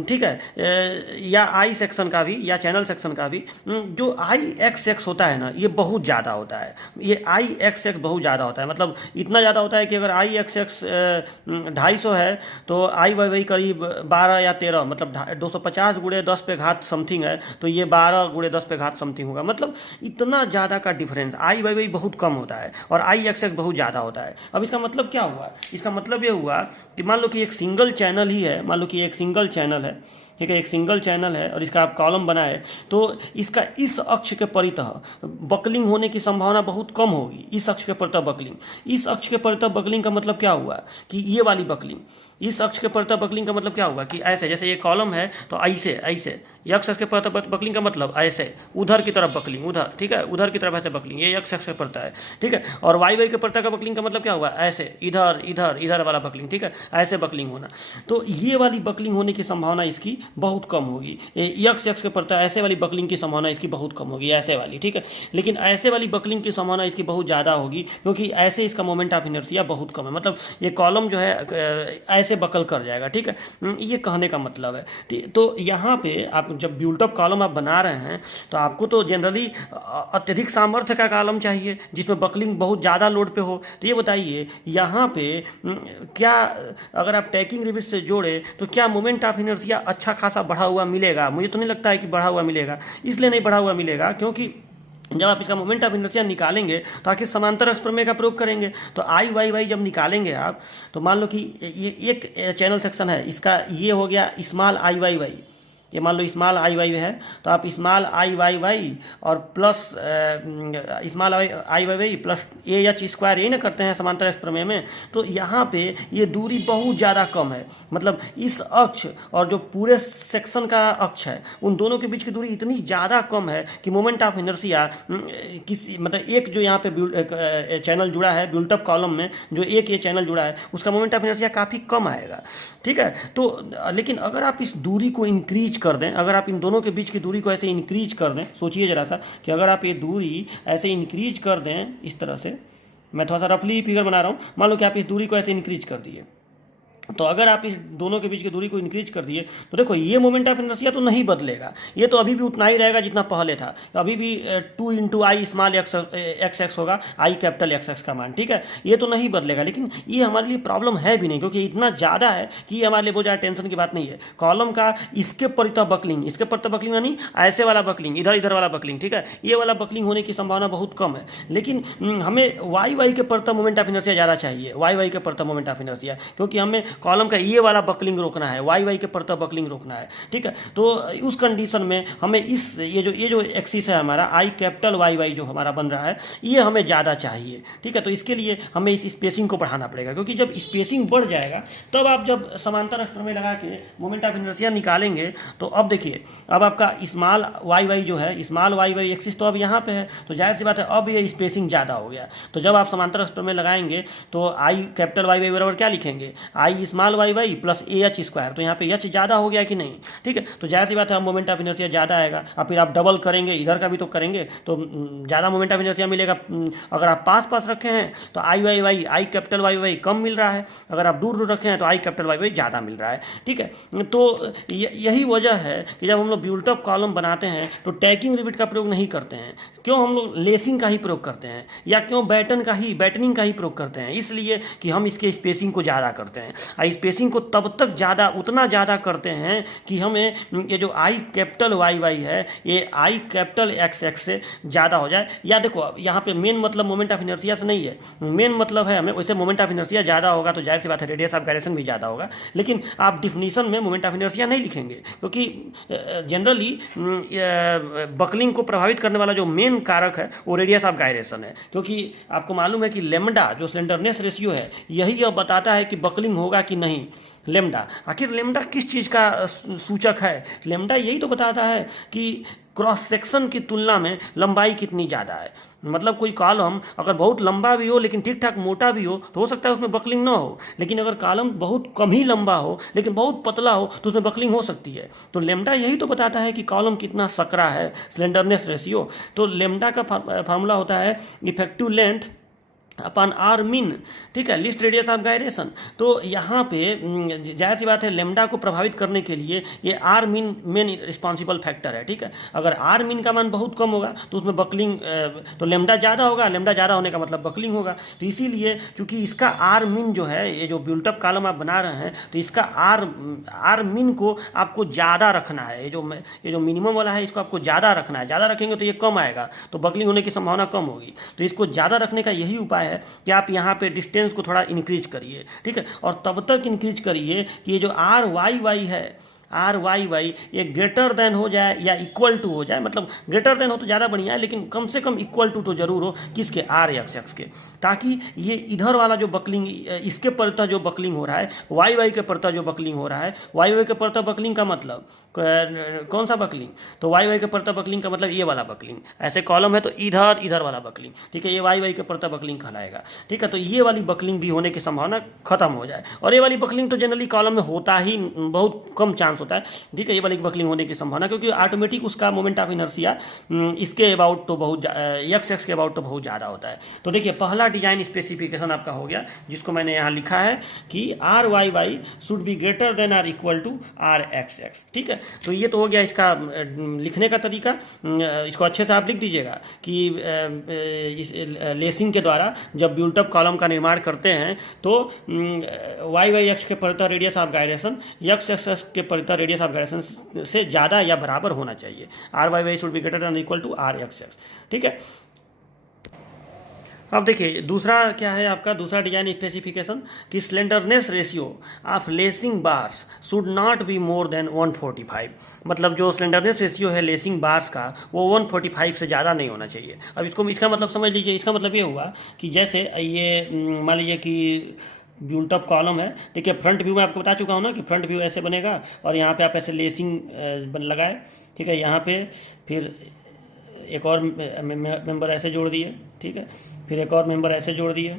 ठीक है, या आई सेक्शन का भी या चैनल सेक्शन का भी, जो आई एक्स एक्स होता है ना ये बहुत ज़्यादा होता है, ये आई एक्स एक्स बहुत ज़्यादा होता है, मतलब इतना ज़्यादा होता है कि अगर आई एक्स एक्स 250 है तो आई वाई वाई करीब 12 या 13, मतलब 250 गुणे 10 पे घात समथिंग है, तो ये 12 गुणे 10 पे घात समथिंग होगा, मतलब इतना ज़्यादा का डिफरेंस। आई वाई वाई बहुत कम होता है और आई एक्स एक्स बहुत ज़्यादा होता है। अब इसका मतलब क्या हुआ? इसका मतलब ये हुआ कि मान लो कि एक सिंगल चैनल ही है, मान लो कि एक सिंगल चैनल है, ठीक है, एक सिंगल चैनल है और इसका आप कॉलम बनाए तो इसका इस अक्ष के परितः बकलिंग होने की संभावना बहुत कम होगी। इस अक्ष के परितः बकलिंग, इस अक्ष के परितः बकलिंग का मतलब क्या हुआ कि ये वाली बकलिंग, इस अक्ष के परितः बकलिंग का मतलब क्या हुआ कि ऐसे, जैसे ये कॉलम है तो ऐसे ऐसे, यक्स अक्ष के परितः बकलिंग का मतलब ऐसे उधर की तरफ बकलिंग, उधर, ठीक है, उधर की तरफ ऐसे बकलिंग, ये यक्स अक्ष के परितः है। ठीक है, और वाई वाई के परितः का बकलिंग का मतलब क्या हुआ? ऐसे इधर इधर इधर वाला बकलिंग, ठीक है, ऐसे बकलिंग होना। तो ये वाली बकलिंग होने की संभावना इसकी बहुत कम होगी। यक्स अक्ष के परितः ऐसे वाली बकलिंग की संभावना इसकी बहुत कम होगी, ऐसे वाली, ठीक है, लेकिन ऐसे वाली बकलिंग की संभावना इसकी बहुत ज़्यादा होगी क्योंकि ऐसे इसका मोमेंट ऑफ इनर्शिया बहुत कम है, मतलब ये कॉलम जो है ऐसे बकल कर जाएगा। ठीक है, ये कहने का मतलब है। तो यहाँ पे आप जब बिल्टअप कॉलम आप बना रहे हैं तो आपको तो जनरली अत्यधिक सामर्थ्य का कॉलम चाहिए जिसमें बकलिंग बहुत ज़्यादा लोड पे हो। तो ये बताइए यहाँ पे क्या अगर आप टैगिंग रिविट से जोड़े तो क्या मोमेंट ऑफ इनर्शिया अच्छा खासा बढ़ा हुआ मिलेगा? मुझे तो नहीं लगता है कि बढ़ा हुआ मिलेगा। इसलिए नहीं बढ़ा हुआ मिलेगा क्योंकि जब आप इसका मोमेंट ऑफ इनर्शिया निकालेंगे तो आखिर समांतर अक्ष प्रमेय का प्रयोग करेंगे। तो आई वाई वाई जब निकालेंगे आप, तो मान लो कि ये एक चैनल सेक्शन है, इसका ये हो गया स्मॉल आई वाई वाई, ये मान लो स्मॉल आई वाई है, तो आप स्मॉल आई वाई वाई और plus small i Y y plus a h square, यही ना करते हैं समांतर अक्ष प्रमेय में। तो यहाँ पे ये दूरी बहुत ज़्यादा कम है, मतलब इस अक्ष और जो पूरे सेक्शन का अक्ष है उन दोनों के बीच की दूरी इतनी ज़्यादा कम है कि मोमेंट ऑफ इनर्शिया किसी मतलब एक जो यहाँ पे चैनल जुड़ा है बिल्ट अप कॉलम में, जो एक ये चैनल जुड़ा है उसका मोमेंट ऑफ इनर्शिया काफ़ी कम आएगा, ठीक है। तो लेकिन अगर आप इस दूरी को इंक्रीज कर दें, अगर आप इन दोनों के बीच की दूरी को ऐसे इंक्रीज कर दें, सोचिए ज़रा सा कि अगर आप ये दूरी ऐसे इंक्रीज कर दें इस तरह से, मैं थोड़ा सा रफली फिगर बना रहा हूँ, मान लो कि आप इस दूरी को ऐसे इंक्रीज कर दिए, तो अगर आप इस दोनों के बीच की दूरी को इंक्रीज कर दिए तो देखो ये मोमेंट ऑफ इनर्शिया तो नहीं बदलेगा, ये तो अभी भी उतना ही रहेगा जितना पहले था, अभी भी 2 इंटू आई स्मॉल एक्स एक्स होगा, आई कैपिटल एक्स एक्स का मान, ठीक है, ये तो नहीं बदलेगा। लेकिन ये हमारे लिए प्रॉब्लम है भी नहीं, क्योंकि इतना ज़्यादा है कि ये हमारे लिए बहुत ज़्यादा टेंशन की बात नहीं है। कॉलम का इसके परितः बकलिंग, इसके परितः बकलिंग यानी ऐसे वाला बकलिंग, इधर इधर वाला बकलिंग, ठीक है, ये वाला बकलिंग होने की संभावना बहुत कम है। लेकिन हमें वाई वाई के परितः मोमेंट ऑफ इनर्शिया ज़्यादा चाहिए, वाई वाई के परितः मोमेंट ऑफ इनर्शिया, क्योंकि हमें कॉलम का ये वाला बकलिंग रोकना है, वाई वाई के परितः बकलिंग रोकना है, ठीक है। तो उस कंडीशन में हमें इस ये जो एक्सिस है हमारा आई कैपिटल वाई वाई जो हमारा बन रहा है, ये हमें ज़्यादा चाहिए, ठीक है। तो इसके लिए हमें इस स्पेसिंग को बढ़ाना पड़ेगा, क्योंकि जब स्पेसिंग बढ़ जाएगा तब आप जब समांतर अक्ष में लगा के मोमेंट ऑफ इनर्शिया निकालेंगे, तो अब देखिए अब आपका स्मॉल वाई वाई जो है, स्मॉल वाई वाई एक्सिस तो अब यहाँ पे है, तो जाहिर सी बात है अब ये स्पेसिंग ज़्यादा हो गया। तो जब आप समांतर अक्ष में लगाएंगे तो आई कैपिटल वाई वाई बराबर क्या लिखेंगे, i small y y plus a h square, तो यहाँ पे एच ज़्यादा हो गया कि नहीं, ठीक है। तो जाहिर सी बात है मोमेंट ऑफ इनर्शिया ज़्यादा आएगा, और फिर आप डबल करेंगे, इधर का भी तो करेंगे तो ज़्यादा मोमेंट ऑफ इनर्शिया मिलेगा। अगर आप पास पास रखे हैं तो I Y Y I capital Y Y कम मिल रहा है, अगर आप दूर दूर रखे हैं तो आई कैपिटल वाई वाई ज़्यादा मिल रहा है, ठीक है। तो यही वजह है कि जब हम लोग बिल्ट अप कॉलम बनाते हैं तो टैकिंग रिविट का प्रयोग नहीं करते हैं। क्यों हम लोग लेसिंग का ही प्रयोग करते हैं, या क्यों बैटनिंग का ही प्रयोग करते हैं, इसलिए कि हम इसके स्पेसिंग को ज़्यादा करते हैं। स्पेसिंग को तब तक उतना ज़्यादा करते हैं कि हमें ये जो आई कैपिटल वाई वाई है ये आई कैपिटल एक्स एक्स से ज़्यादा हो जाए। या देखो यहाँ पे मेन मतलब मोमेंट ऑफ इनर्शिया से नहीं है, मेन मतलब है हमें वैसे मोमेंट ऑफ इनर्शिया ज़्यादा होगा तो जाहिर सी बात है रेडियस ऑफ गायरेशन भी ज़्यादा होगा, लेकिन आप डिफिनीशन में मोमेंट ऑफ इनर्शिया नहीं लिखेंगे, क्योंकि जनरली बकलिंग को प्रभावित करने वाला जो मेन कारक है वो रेडियस ऑफ गायरेशन है। क्योंकि आपको मालूम है कि लेमडा जो स्लेंडरनेस रेशियो है यही अब बताता है कि बकलिंग होगा कि नहीं। लेमडा, आखिर लेमडा किस चीज़ का सूचक है, लेमडा यही तो बताता है कि क्रॉस सेक्शन की तुलना में लंबाई कितनी ज़्यादा है। मतलब कोई कॉलम अगर बहुत लंबा भी हो लेकिन ठीक ठाक मोटा भी हो सकता है उसमें बकलिंग ना हो, लेकिन अगर कॉलम बहुत कम ही लंबा हो लेकिन बहुत पतला हो तो उसमें बकलिंग हो सकती है। तो लेमडा यही तो बताता है कि कॉलम कितना सकरा है, स्लेंडरनेस रेशियो। तो लेमडा का फार्मूला होता है effective length upon r min, ठीक है, लिस्ट रेडियस ऑफ गायरेशन। तो यहाँ पे जाहिर सी बात है लेमडा को प्रभावित करने के लिए ये r min main responsible factor है, ठीक है। अगर आर मीन का मान बहुत कम होगा तो उसमें बकलिंग, तो लेमडा ज़्यादा होगा, लेमडा ज़्यादा होने का मतलब बकलिंग होगा। तो इसीलिए चूंकि इसका आर मीन जो है, ये जो बिल्टअप कॉलम आप बना रहे हैं तो इसका आर मीन को आपको ज़्यादा रखना है, ये जो मिनिमम वाला है इसको आपको ज़्यादा रखना है। ज़्यादा रखेंगे तो ये कम आएगा तो बकलिंग होने की संभावना कम होगी। तो इसको ज़्यादा रखने का यही उपाय है कि आप यहाँ पे डिस्टेंस को थोड़ा इंक्रीज करिए, ठीक है, और तब तक इंक्रीज करिए कि ये जो आर वाई वाई है, आर वाई वाई ये ग्रेटर देन हो जाए या इक्वल टू हो जाए। मतलब ग्रेटर देन हो तो ज़्यादा बढ़िया है, लेकिन कम से कम इक्वल टू तो जरूर हो किसके, आर एक्स एक्स के, ताकि ये इधर वाला जो बकलिंग इसके परितः जो बकलिंग हो रहा है, वाई वाई के परितः जो बकलिंग हो रहा है, वाई वाई के परितः बकलिंग का मतलब कौन सा बकलिंग, तो वाई वाई के परितः बकलिंग का मतलब ये वाला बकलिंग। ऐसे कॉलम है तो इधर इधर वाला बकलिंग, ठीक है, ये वाई वाई के परितः बकलिंग कहलाएगा, ठीक है। तो ये वाली बकलिंग भी होने की संभावना खत्म हो जाए, और ये वाली बकलिंग तो जनरली कॉलम में होता ही बहुत कम चांस होता है, ठीक है, ये वाली बकलिंग होने की संभावना, क्योंकि ऑटोमेटिक उसका मोमेंट ऑफ इनर्शिया इसके अबाउट तो बहुत एक्स एक्स के अबाउट तो बहुत ज़्यादा होता है। तो देखिए पहला डिजाइन स्पेसिफिकेशन आपका हो गया, जिसको मैंने यहाँ लिखा है कि r y y should be greater than or equal to r x x, ठीक है। तो ये तो हो गया इसका लिखने का तरीका। इसको अच्छे से आप लिख दीजिएगा कि लेसिंग के द्वारा जब बिल्टअप कॉलम का निर्माण करते हैं तो वाई वाई एक्स के परितः radius of gyration x x के परितः रेडियस ऑफ गायरेशन से ज़्यादा या बराबर होना चाहिए। R y y should be greater than equal to r x x, ठीक है। अब देखिए दूसरा क्या है आपका, दूसरा डिजाइन स्पेसिफिकेशन कि slenderness ratio of lacing bars should not be more than 145। मतलब जो स्लेंडरनेस रेशियो है लेसिंग बार्स का वो 145 से ज़्यादा नहीं होना चाहिए। अब इसको इसका मतलब समझ लीजिए, इसका मतलब ये हुआ कि जैसे ये मान लीजिए कि ब्यूल्ट अप कॉलम है, देखिए फ्रंट व्यू में आपको बता चुका हूँ ना कि फ्रंट व्यू ऐसे बनेगा और यहाँ पे आप ऐसे लेसिंग लगाए, ठीक है। यहाँ पे फिर एक और मेंबर ऐसे जोड़ दिए, ठीक है, फिर एक और मेंबर ऐसे जोड़ दिए,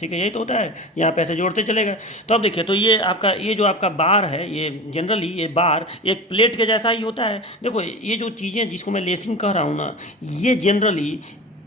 ठीक है, यही तो होता है, यहाँ पे ऐसे जोड़ते चलेगा। तो अब देखिए, तो ये आपका ये जो आपका बार है, ये जनरली ये बार एक प्लेट के जैसा ही होता है। देखो ये जो चीज़ें जिसको मैं लेसिंग कह रहा हूँ ना, ये जनरली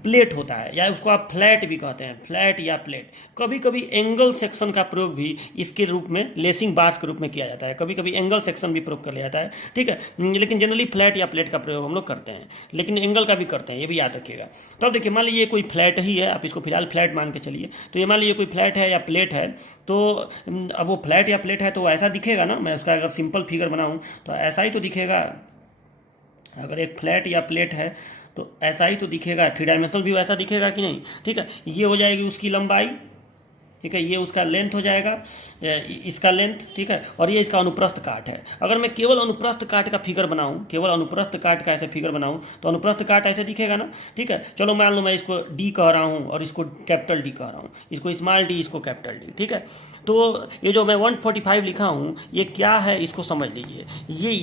प्लेट होता है, या उसको आप फ्लैट भी कहते हैं, फ्लैट या प्लेट। कभी कभी एंगल सेक्शन का प्रयोग भी इसके रूप में लेसिंग बार्स के रूप में किया जाता है, कभी कभी एंगल सेक्शन भी प्रयोग कर लिया जाता है, ठीक है। लेकिन जनरली फ्लैट या प्लेट का प्रयोग हम लोग करते हैं, लेकिन एंगल का भी करते हैं, ये भी याद रखिएगा। तो अब देखिए मान लीजिए कोई फ्लैट ही है, आप इसको फिलहाल फ्लैट मान के चलिए। तो ये मान लीजिए कोई फ्लैट है या प्लेट है, तो अब वो फ्लैट या प्लेट है तो ऐसा दिखेगा ना, मैं उसका अगर सिंपल फिगर बनाऊँ तो ऐसा ही तो दिखेगा। अगर एक फ्लैट या प्लेट है तो ऐसा ही तो दिखेगा, थ्री डायमेंशनल व्यू ऐसा दिखेगा कि नहीं, ठीक है। ये हो जाएगी उसकी लंबाई, ठीक है, ये उसका लेंथ हो जाएगा, इसका लेंथ, ठीक है, और ये इसका अनुप्रस्थ काट है। अगर मैं केवल अनुप्रस्थ काट का फिगर बनाऊं, केवल अनुप्रस्थ काट का ऐसे फिगर बनाऊं तो अनुप्रस्थ काट ऐसे दिखेगा ना, ठीक है। चलो मान लो मैं इसको डी कह रहा हूं और इसको कैपिटल डी कह रहा हूं, इसको स्मॉल डी, इसको कैपिटल डी, ठीक है। तो ये जो मैं 145 लिखा हूं ये क्या है, इसको समझ लीजिए।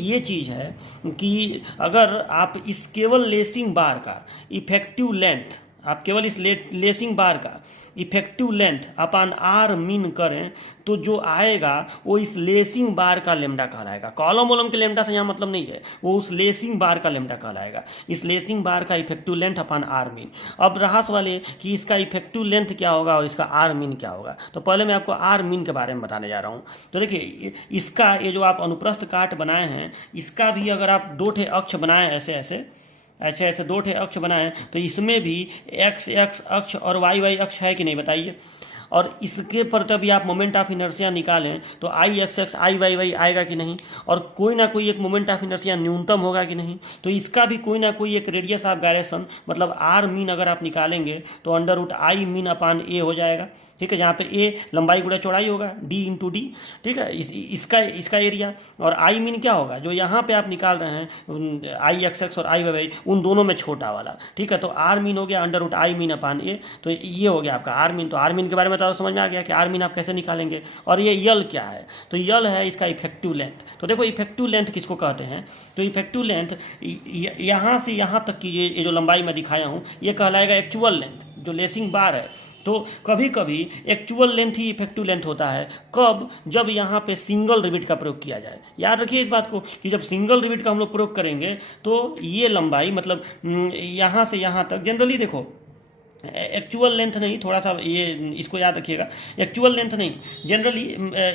ये चीज़ है कि अगर आप इस केवल लेसिंग बार का इफेक्टिव लेंथ, आप केवल इस लेसिंग बार का effective length upon r min करें तो जो आएगा वो इस लेसिंग बार का लेमडा कहलाएगा। कॉलम वॉलम के लेमडा से यहाँ मतलब नहीं है, वो उस लेसिंग बार का लेमडा कहलाएगा, इस लेसिंग बार का effective length upon r min. अब रहा सवाल कि इसका इफेक्टिव लेंथ क्या होगा और इसका आर मीन क्या होगा। तो पहले मैं आपको आर मीन के बारे में बताने जा रहा हूँ। तो देखिए इसका ये जो आप अनुप्रस्थ काट बनाए हैं, इसका भी अगर आप दो ठे अक्ष बनाए ऐसे ऐसे ऐसे ऐसे दो ठे अक्ष बनाए तो इसमें भी एक्स एक्स अक्ष और वाई वाई अक्ष है कि नहीं बताइए। और इसके पर तभी आप मोमेंट ऑफ इनर्शिया निकालें तो आई एक्स एक्स आई वाई वाई आएगा कि नहीं, और कोई ना कोई एक मोमेंट ऑफ इनर्शिया न्यूनतम होगा कि नहीं। तो इसका भी कोई ना कोई एक रेडियस ऑफ गायरेशन, मतलब आर मीन अगर आप निकालेंगे तो अंडर रूट आई मीन अपान ए हो जाएगा, ठीक है, जहाँ पे ए लंबाई गुणा चौड़ाई होगा, डी इंटू डी, ठीक है। इसका एरिया, और आई मीन क्या होगा, जो यहाँ पे आप निकाल रहे हैं आई एक्स एक्स और आई वाई वाई, उन दोनों में छोटा वाला, ठीक है। तो आर मीन हो गया अंडर रूट आई मीन अपान ए, तो ये हो गया आपका आर मीन। तो आर मीन के बारे में तो समझ में आ गया कि आर मीन आप कैसे निकालेंगे। और ये यल क्या है, तो यल है इसका इफेक्टिव लेंथ। तो देखो इफेक्टिव लेंथ किसको कहते हैं, तो इफेक्टिव लेंथ यहाँ से यहाँ तक की ये जो लंबाई मैं दिखाया हूँ ये कहलाएगा एक्चुअल लेंथ, जो लेसिंग बार है। तो कभी कभी एक्चुअल लेंथ ही इफेक्टिव लेंथ होता है, कब, जब यहाँ पे सिंगल रिविट का प्रयोग किया जाए। याद रखिए इस बात को कि जब सिंगल रिविट का हम लोग प्रयोग करेंगे तो ये लंबाई मतलब यहाँ से यहाँ तक, जनरली देखो एक्चुअल लेंथ नहीं, थोड़ा सा ये इसको याद रखिएगा, एक्चुअल लेंथ नहीं, जनरली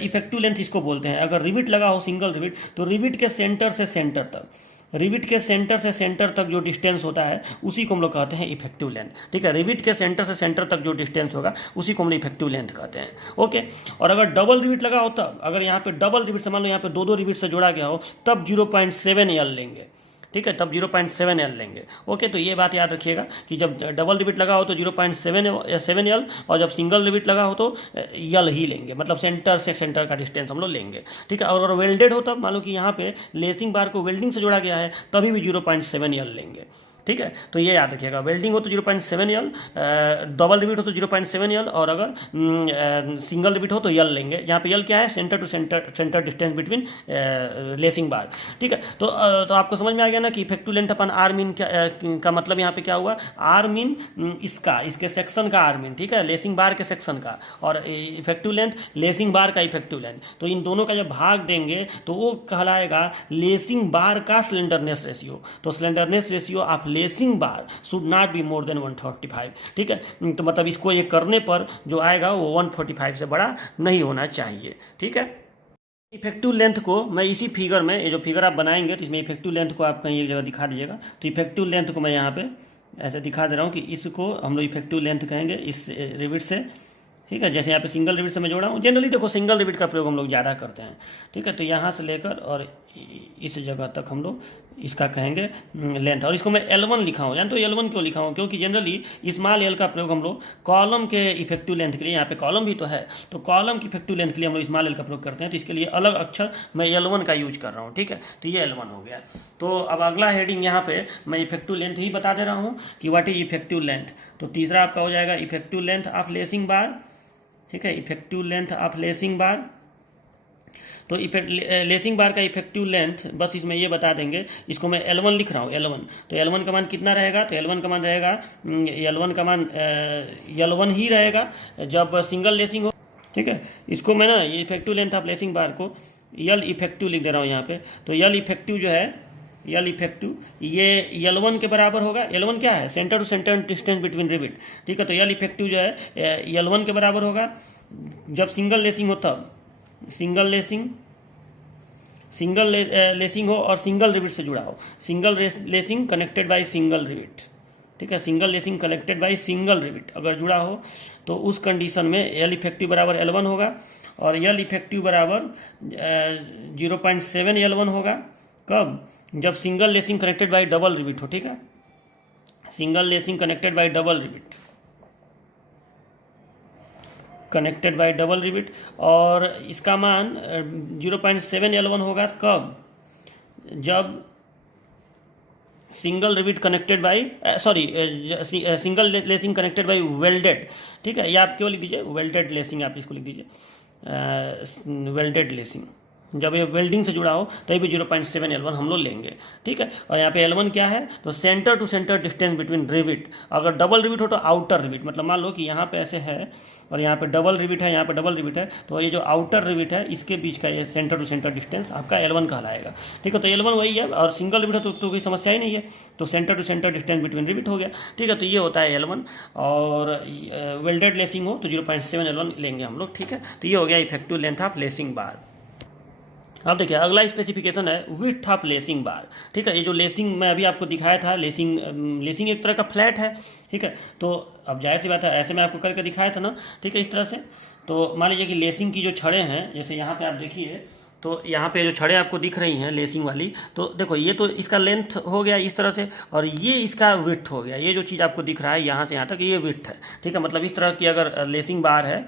इफेक्टिव लेंथ इसको बोलते हैं। अगर रिविट लगा हो सिंगल रिविट तो रिविट के सेंटर से सेंटर तक, रिविट के सेंटर से सेंटर तक जो डिस्टेंस होता है उसी को हम लोग कहते हैं इफेक्टिव लेंथ, ठीक है। रिविट के सेंटर से सेंटर तक जो डिस्टेंस होगा उसी को हम लोग इफेक्टिव लेंथ कहते हैं, ओके। और अगर डबल रिविट लगा हो तब, अगर यहाँ पे डबल रिविट, मान लो यहाँ पे दो रिविट से जोड़ा गया हो, तब 0.7 एल लेंगे, ठीक है, तब 0.7 एल लेंगे, ओके। तो ये बात याद रखिएगा कि जब डबल रिविट लगा हो तो 0.7 एल, और जब सिंगल रिविट लगा हो तो एल ही लेंगे, मतलब सेंटर से सेंटर का डिस्टेंस हम लोग लेंगे, ठीक है। और अगर वेल्डेड हो तब, मान लो कि यहाँ पे लेसिंग बार को वेल्डिंग से जोड़ा गया है, तभी भी 0.7 एल लेंगे, ठीक है। तो ये याद रखिएगा, वेल्डिंग हो तो 0.7 एल, डबल रिविट हो तो 0.7 एल, और अगर सिंगल रिविट हो तो एल लेंगे, जहाँ पे एल क्या है, center to center distance between lacing bar, ठीक है। तो आपको समझ में आ गया ना कि effective length upon r min का मतलब यहाँ पे क्या हुआ, आर मीन इसके सेक्शन का आर मीन, ठीक है, लेसिंग बार के सेक्शन का, और इफेक्टिव लेंथ लेसिंग बार का इफेक्टिव लेंथ। तो इन दोनों का जब भाग देंगे तो वो कहलाएगा लेसिंग बार का स्लेंडरनेस रेशियो। तो slenderness ratio of lacing bar should not be more than 145, ठीक है। तो मतलब इसको ये करने पर जो आएगा वो 145 से बड़ा नहीं होना चाहिए, ठीक है। इफेक्टिव लेंथ को मैं इसी फिगर में, ये जो फिगर आप बनाएंगे तो इसमें इफेक्टिव लेंथ को आप कहीं एक जगह दिखा दीजिएगा। तो इफेक्टिव लेंथ को मैं यहाँ पे ऐसे दिखा दे रहा हूँ कि इसको हम लोग इफेक्टिव लेंथ कहेंगे इस रिविट से, ठीक है। जैसे यहाँ पे सिंगल रिविट से मैं जोड़ा हूँ, जनरली देखो सिंगल रिविट का प्रयोग हम लोग ज़्यादा करते हैं, ठीक है। तो यहाँ से लेकर और इस जगह तक हम लोग इसका कहेंगे लेंथ, और इसको मैं L1 लिखा हूँ। तो L1 क्यों लिखा हूँ, क्योंकि जनरली स्मॉल एल का प्रयोग हम लोग कॉलम के इफेक्टिव लेंथ के लिए, यहाँ पे कॉलम भी तो है, तो कॉलम की इफेक्टिव लेंथ के लिए हम लोग स्मॉल एल का प्रयोग करते हैं। तो इसके लिए अलग अक्षर मैं L1 का यूज कर रहा हूँ, ठीक है। तो ये L1 हो गया। तो अब अगला हेडिंग यहाँ पे मैं इफेक्टिव लेंथ ही बता दे रहा हूँ कि व्हाट इज इफेक्टिव लेंथ। तो तीसरा आपका हो जाएगा effective length of lacing bar, ठीक है, effective length of lacing bar. तो लेसिंग बार का इफेक्टिव लेंथ बस इसमें ये बता देंगे, इसको मैं L1 लिख रहा हूँ, L1। तो L1 का मान कितना रहेगा, तो L1 का मान रहेगा, L1 का मान L1 ही रहेगा जब सिंगल लेसिंग हो, ठीक है। इसको मैं ना effective length of lacing bar को L इफेक्टिव लिख दे रहा हूँ यहाँ पे। तो L इफेक्टिव जो है, L इफेक्टिव ये L1 के बराबर होगा। L1 क्या है, center to center distance between rivet, ठीक है। तो L इफेक्टिव जो है L1 के बराबर होगा जब सिंगल लेसिंग हो, तब सिंगल लेसिंग हो और सिंगल रिविट से जुड़ा हो, single lacing connected by single rivet, ठीक है। Single lacing connected by single rivet अगर जुड़ा हो तो उस कंडीशन में L इफेक्टिव बराबर L1 होगा और L इफेक्टिव बराबर 0.7 L1 होगा। कब, जब single lacing connected by double rivet हो, ठीक है। Single lacing connected by double rivet, connected by double rivet, और इसका मान 0.7 L1 होगा कब, जब single rivet connected by single lacing connected by welded, ठीक है। या आप क्यों लिख दीजिए वेल्डेड लेसिंग, आप इसको लिख दीजिए वेल्डेड लेसिंग। जब ये वेल्डिंग से जुड़ा हो तभी भी 0.7 L1 हम लोग लेंगे, ठीक है। और यहाँ पे L1 क्या है, तो center to center distance between rivet. अगर डबल रिविट हो तो आउटर रिविट, मतलब मान लो कि यहाँ पे ऐसे है और यहाँ पे डबल रिविट है, यहाँ पे डबल रिविट है, तो ये जो आउटर रिविट है इसके बीच का ये सेंटर टू सेंटर डिस्टेंस आपका L1 कहलाएगा, ठीक है। तो L1 वही है, और सिंगल रिविट है तो कोई समस्या ही नहीं है, तो center to center distance between rivet हो गया, ठीक है। तो ये होता है L1, और वेल्डेड लेसिंग हो तो 0.7 L1 लेंगे हम लोग, ठीक है। तो ये हो गया effective length of lacing bar. अब देखिए अगला स्पेसिफिकेशन है विड्थ ऑफ लेसिंग बार, ठीक है। ये जो लेसिंग मैं अभी आपको दिखाया था, लेसिंग एक तरह का फ्लैट है, ठीक है। तो अब जाहिर सी बात है, ऐसे मैं आपको करके दिखाया था ना, ठीक है, इस तरह से। तो मान लीजिए कि लेसिंग की जो छड़ें हैं, जैसे यहाँ पे आप देखिए, तो यहाँ पे जो छड़ें आपको दिख रही हैं लेसिंग वाली, तो देखो ये तो इसका लेंथ हो गया इस तरह से, और ये इसका विड्थ हो गया। ये जो चीज़ आपको दिख रहा है यहाँ से यहाँ तक, ये विड्थ है, ठीक है। मतलब इस तरह की अगर लेसिंग बार है,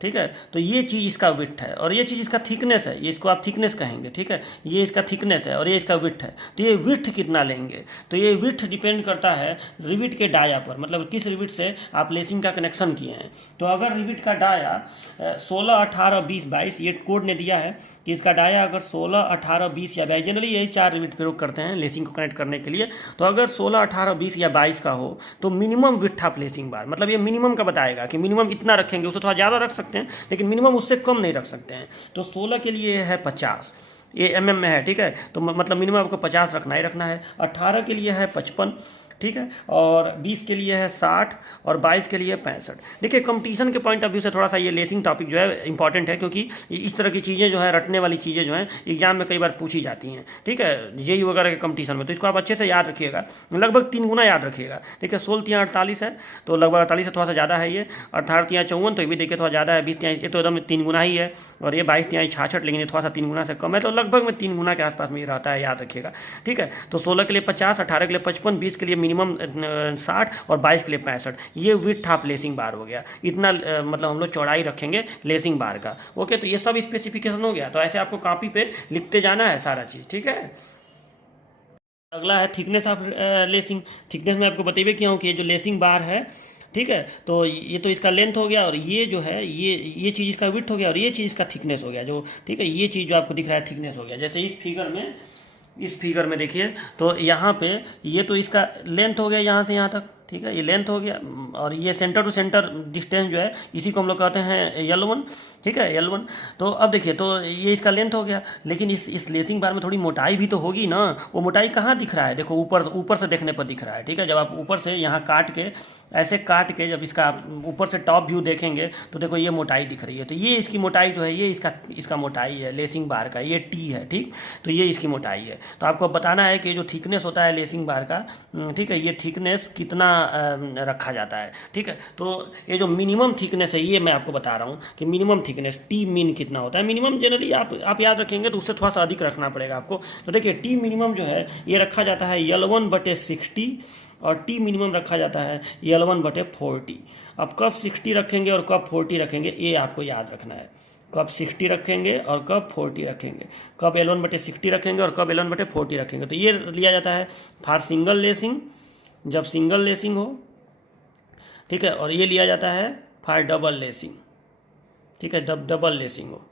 ठीक है, तो ये चीज़ इसका विड्थ है और ये चीज़ इसका थिकनेस है, ये इसको आप थिकनेस कहेंगे, ठीक है। ये इसका थिकनेस है और ये इसका विड्थ है। तो ये विड्थ कितना लेंगे, तो ये विड्थ डिपेंड करता है रिविट के डाया पर, मतलब किस रिविट से आप लेसिंग का कनेक्शन किए हैं। तो अगर रिविट का डाया 16, 18, 20, 22, ये कोड ने दिया है कि इसका डाया अगर 16, 18, 20 या 22, जनरली यही 4 रिविट प्रयोग करते हैं लेसिंग को कनेक्ट करने के लिए। तो अगर 16, 18, 20 या 22 का हो तो minimum width of lacing bar, मतलब ये मिनिमम का बताएगा कि मिनिमम इतना रखेंगे, उससे थोड़ा ज़्यादा रख सकते हैं लेकिन मिनिमम उससे कम नहीं रख सकते हैं। तो 16 के लिए है 50, ये mm में है, ठीक है। तो मतलब मिनिमम आपको 50 रखना ही रखना है। 18 के लिए है 55, ठीक है, और 20 के लिए है 60 और 22 के लिए 65। देखिए कंपटीशन के पॉइंट ऑफ व्यू से थोड़ा सा ये लेसिंग टॉपिक जो है इंपॉर्टेंट है, क्योंकि इस तरह की चीज़ें जो है रटने वाली चीज़ें जो हैं एग्जाम में कई बार पूछी जाती हैं, ठीक है, जेई वगैरह के कंपटीशन में। तो इसको आप अच्छे से याद रखिएगा, लगभग 3 गुना याद रखिएगा, ठीक है। 16 तियाँ 48 है, तो लगभग 48 से थोड़ा सा ज़्यादा है ये। 18 तियाँ 54, तो ये भी देखिए थोड़ा ज़्यादा है। 20 तियाँ ये तो एकदम 3 गुना ही है, और ये 22 तियाँ 66, लेकिन ये थोड़ा सा 3 गुना से कम है। तो लगभग में 3 गुना के आसपास में ये रहता है, याद रखिएगा, ठीक है। तो 16 के लिए 50, 18 के लिए 55, 20 के लिए मिनिमम 60 और 22 के लिए 65। ये विड्थ ऑफ लेसिंग बार हो गया, इतना मतलब हम लोग चौड़ाई रखेंगे लेसिंग बार का। ओके, तो ये सब स्पेसिफिकेशन हो गया। तो ऐसे आपको कॉपी पे लिखते जाना है सारा चीज़, ठीक है। अगला है थिकनेस ऑफ लेसिंग। थिकनेस में आपको बताइए किया हूँ कि ये जो लेसिंग बार है, ठीक है, तो ये तो इसका लेंथ हो गया, और ये जो है ये चीज़ इसका विड्थ हो गया, और ये चीज़ इसका थिकनेस हो गया, जो ठीक है, ये चीज़ जो आपको दिख रहा है थिकनेस हो गया। जैसे इस फिगर में देखिए, तो यहाँ पे ये तो इसका लेंथ हो गया यहाँ से यहाँ तक, ठीक है, ये लेंथ हो गया, और ये सेंटर टू सेंटर डिस्टेंस जो है इसी को हम लोग कहते हैं L1, ठीक है, L1। तो अब देखिए, तो ये इसका लेंथ हो गया, लेकिन इस लेसिंग बार में थोड़ी मोटाई भी तो होगी ना। वो मोटाई कहाँ दिख रहा है, देखो ऊपर से देखने पर दिख रहा है, ठीक है। जब आप ऊपर से यहाँ ऐसे काट के जब इसका आप ऊपर से टॉप व्यू देखेंगे तो देखो ये मोटाई दिख रही है। तो ये इसकी मोटाई जो है, ये इसका मोटाई है लेसिंग बार का, ये T है, ठीक। तो ये इसकी मोटाई है। तो आपको बताना है कि जो थिकनेस होता है लेसिंग बार का, ठीक है, ये थिकनेस कितना रखा जाता है। ठीक है, तो ये जो मिनिमम थिकनेस है ये मैं आपको बता रहा हूँ कि मिनिमम थिकनेस टी मीन कितना होता है। मिनिमम जनरली आप याद रखेंगे तो उससे थोड़ा सा अधिक रखना पड़ेगा आपको। तो देखिए टी मिनिमम जो है ये रखा जाता है L1/60 और टी मिनिमम रखा जाता है L1/40। अब कब 60 रखेंगे और कब 40 रखेंगे ये आपको याद रखना है। कब 60 रखेंगे और कब 40 रखेंगे, कब L1/60 रखेंगे और कब L1/40 रखेंगे। तो ये लिया जाता है फॉर सिंगल लेसिंग, जब सिंगल लेसिंग हो। ठीक है, और ये लिया जाता है फॉर डबल लेसिंग। ठीक है, जब डबल लेसिंग हो।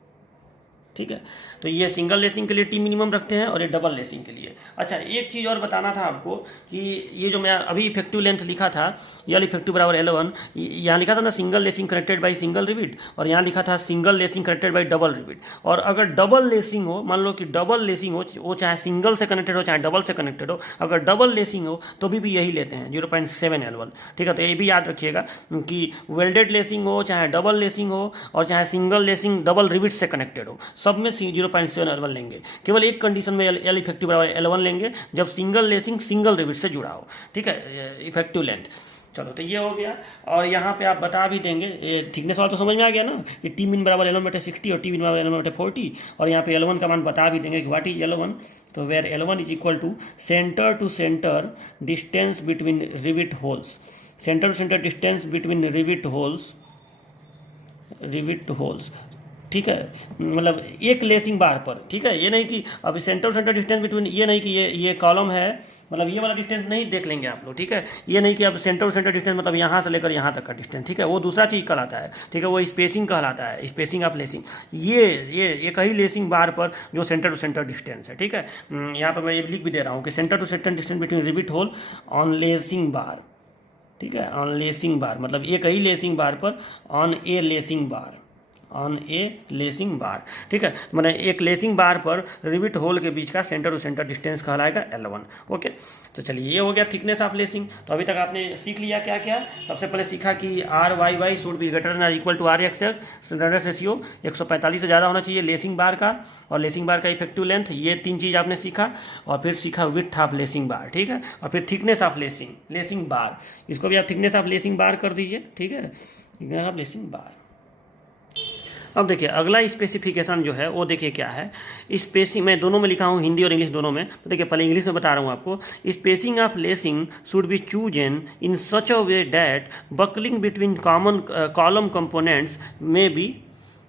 ठीक है, तो ये सिंगल लेसिंग के लिए टी मिनिमम रखते हैं और ये डबल लेसिंग के लिए। अच्छा, एक चीज़ और बताना था आपको कि ये जो मैं अभी इफेक्टिव लेंथ लिखा था, L इफेक्टिव बराबर L1, यहाँ लिखा था ना single lacing connected by single rivet, और यहाँ लिखा था single lacing connected by double rivet. और अगर डबल लेसिंग हो, मान लो कि डबल लेसिंग हो, वो चाहे सिंगल से कनेक्टेड हो चाहे डबल से कनेक्टेड हो, अगर डबल लेसिंग हो तो भी यही लेते हैं 0.7 L1। ठीक है, तो ये भी याद रखिएगा कि वेल्डेड लेसिंग हो चाहे डबल लेसिंग हो और चाहे सिंगल लेसिंग डबल रिविट से कनेक्टेड हो, सब में 0.7 L1 लेंगे। केवल एक कंडीशन में L इफेक्टिव बराबर L1 लेंगे, जब सिंगल लेसिंग सिंगल रिविट से जुड़ा हो। ठीक है, इफेक्टिव लेंथ। चलो, तो ये हो गया। और यहाँ पे आप बता भी देंगे, ये थिकनेस वाला तो समझ में आ गया ना, ये टी मिन बराबर L1/60 और टी मिन बराबर L1/40। और यहाँ पे L1 का मान बता भी देंगे कि व्हाट इज L1। तो where L1 is equal to center distance between rivet holes, center to center distance between rivet holes. ठीक है, मतलब एक लेसिंग बार पर। ठीक है, ये नहीं कि अब center to center distance between, ये नहीं कि ये कॉलम है, मतलब ये वाला डिस्टेंस नहीं देख लेंगे आप लोग। ठीक है, ये नहीं कि अब सेंटर टू सेंटर डिस्टेंस मतलब यहाँ से लेकर यहाँ तक का डिस्टेंस। ठीक है, वो दूसरा चीज़ कहलाता है। ठीक है, वो स्पेसिंग कहलाता है, स्पेसिंग ऑफ लेसिंग। ये एक ही लेसिंग बार पर जो सेंटर टू सेंटर डिस्टेंस है। ठीक है, यहाँ पर मैं ये लिख भी दे रहा हूँ कि center to center distance between rivet hole on lacing bar. ठीक है, ऑन लेसिंग बार मतलब एक ही लेसिंग बार पर on A lacing bar, on A lacing bar. ठीक है, मैंने एक लेसिंग बार पर रिविट होल के बीच का सेंटर टू सेंटर डिस्टेंस कहलाएगा L1। ओके, तो चलिए ये हो गया थिकनेस ऑफ लेसिंग। तो अभी तक आपने सीख लिया क्या क्या। सबसे पहले सीखा कि RYY should be greater than और equal to RXX, standard ratio 145 से ज़्यादा होना चाहिए लेसिंग बार का, और लेसिंग बार का इफेक्टिव लेंथ। ये तीन चीज़ आपने सीखा। और फिर सीखा विड्थ ऑफ लेसिंग बार। ठीक है, और फिर थिकनेस ऑफ लेसिंग बार, इसको भी आप थिकनेस ऑफ लेसिंग बार कर दीजिए। ठीक है, थिकनेस ऑफ लेसिंग बार। अब देखिए अगला स्पेसिफिकेशन जो है वो देखिए क्या है। स्पेसिंग मैं दोनों में लिखा हूँ, हिंदी और इंग्लिश दोनों में। तो देखिए पहले इंग्लिश में बता रहा हूँ आपको। Spacing of lacing should be chosen in such a way that buckling between column components में बी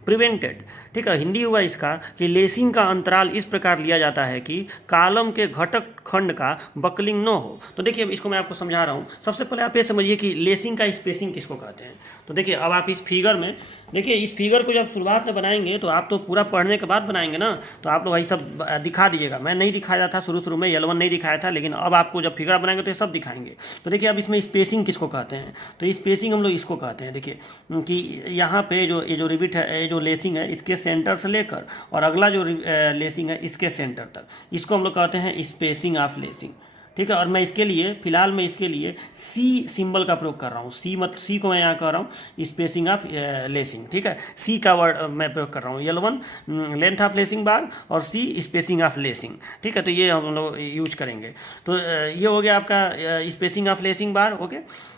प्रिवेंटेड। ठीक है, हिंदी हुआ इसका कि लेसिंग का अंतराल इस प्रकार लिया जाता है कि कॉलम के घटक खंड का बकलिंग न हो। तो देखिए इसको मैं आपको समझा रहा हूँ। सबसे पहले आप ये समझिए कि लेसिंग का स्पेसिंग किसको कहते हैं। तो देखिए अब आप इस फिगर में देखिए, इस फिगर को जब शुरुआत में बनाएंगे तो आप तो पूरा पढ़ने के बाद बनाएंगे ना, तो आप लोग वही सब दिखा दीजिएगा। मैं नहीं दिखाया था शुरू में, L1 नहीं दिखाया था, लेकिन अब आपको जब फिगर बनाएंगे तो ये सब दिखाएंगे। तो देखिए अब इसमें स्पेसिंग किसको कहते हैं। तो स्पेसिंग हम लोग इसको कहते हैं। देखिए कि यहाँ पे ये जो रिविट है, ये जो लेसिंग है, इसके सेंटर से लेकर और अगला जो लेसिंग है इसके सेंटर तक, इसको हम लोग कहते हैं स्पेसिंग ऑफ लेसिंग। ठीक है, और मैं इसके लिए फिलहाल मैं इसके लिए सी सिंबल का प्रयोग कर रहा हूँ। सी को मैं यहाँ कह रहा हूँ स्पेसिंग ऑफ लेसिंग। ठीक है, सी का वर्ड मैं प्रयोग कर रहा हूँ। L1 length of lacing bar और सी स्पेसिंग ऑफ लेसिंग। ठीक है, तो ये हम लोग यूज करेंगे। तो ये हो गया आपका spacing of lacing bar. Okay,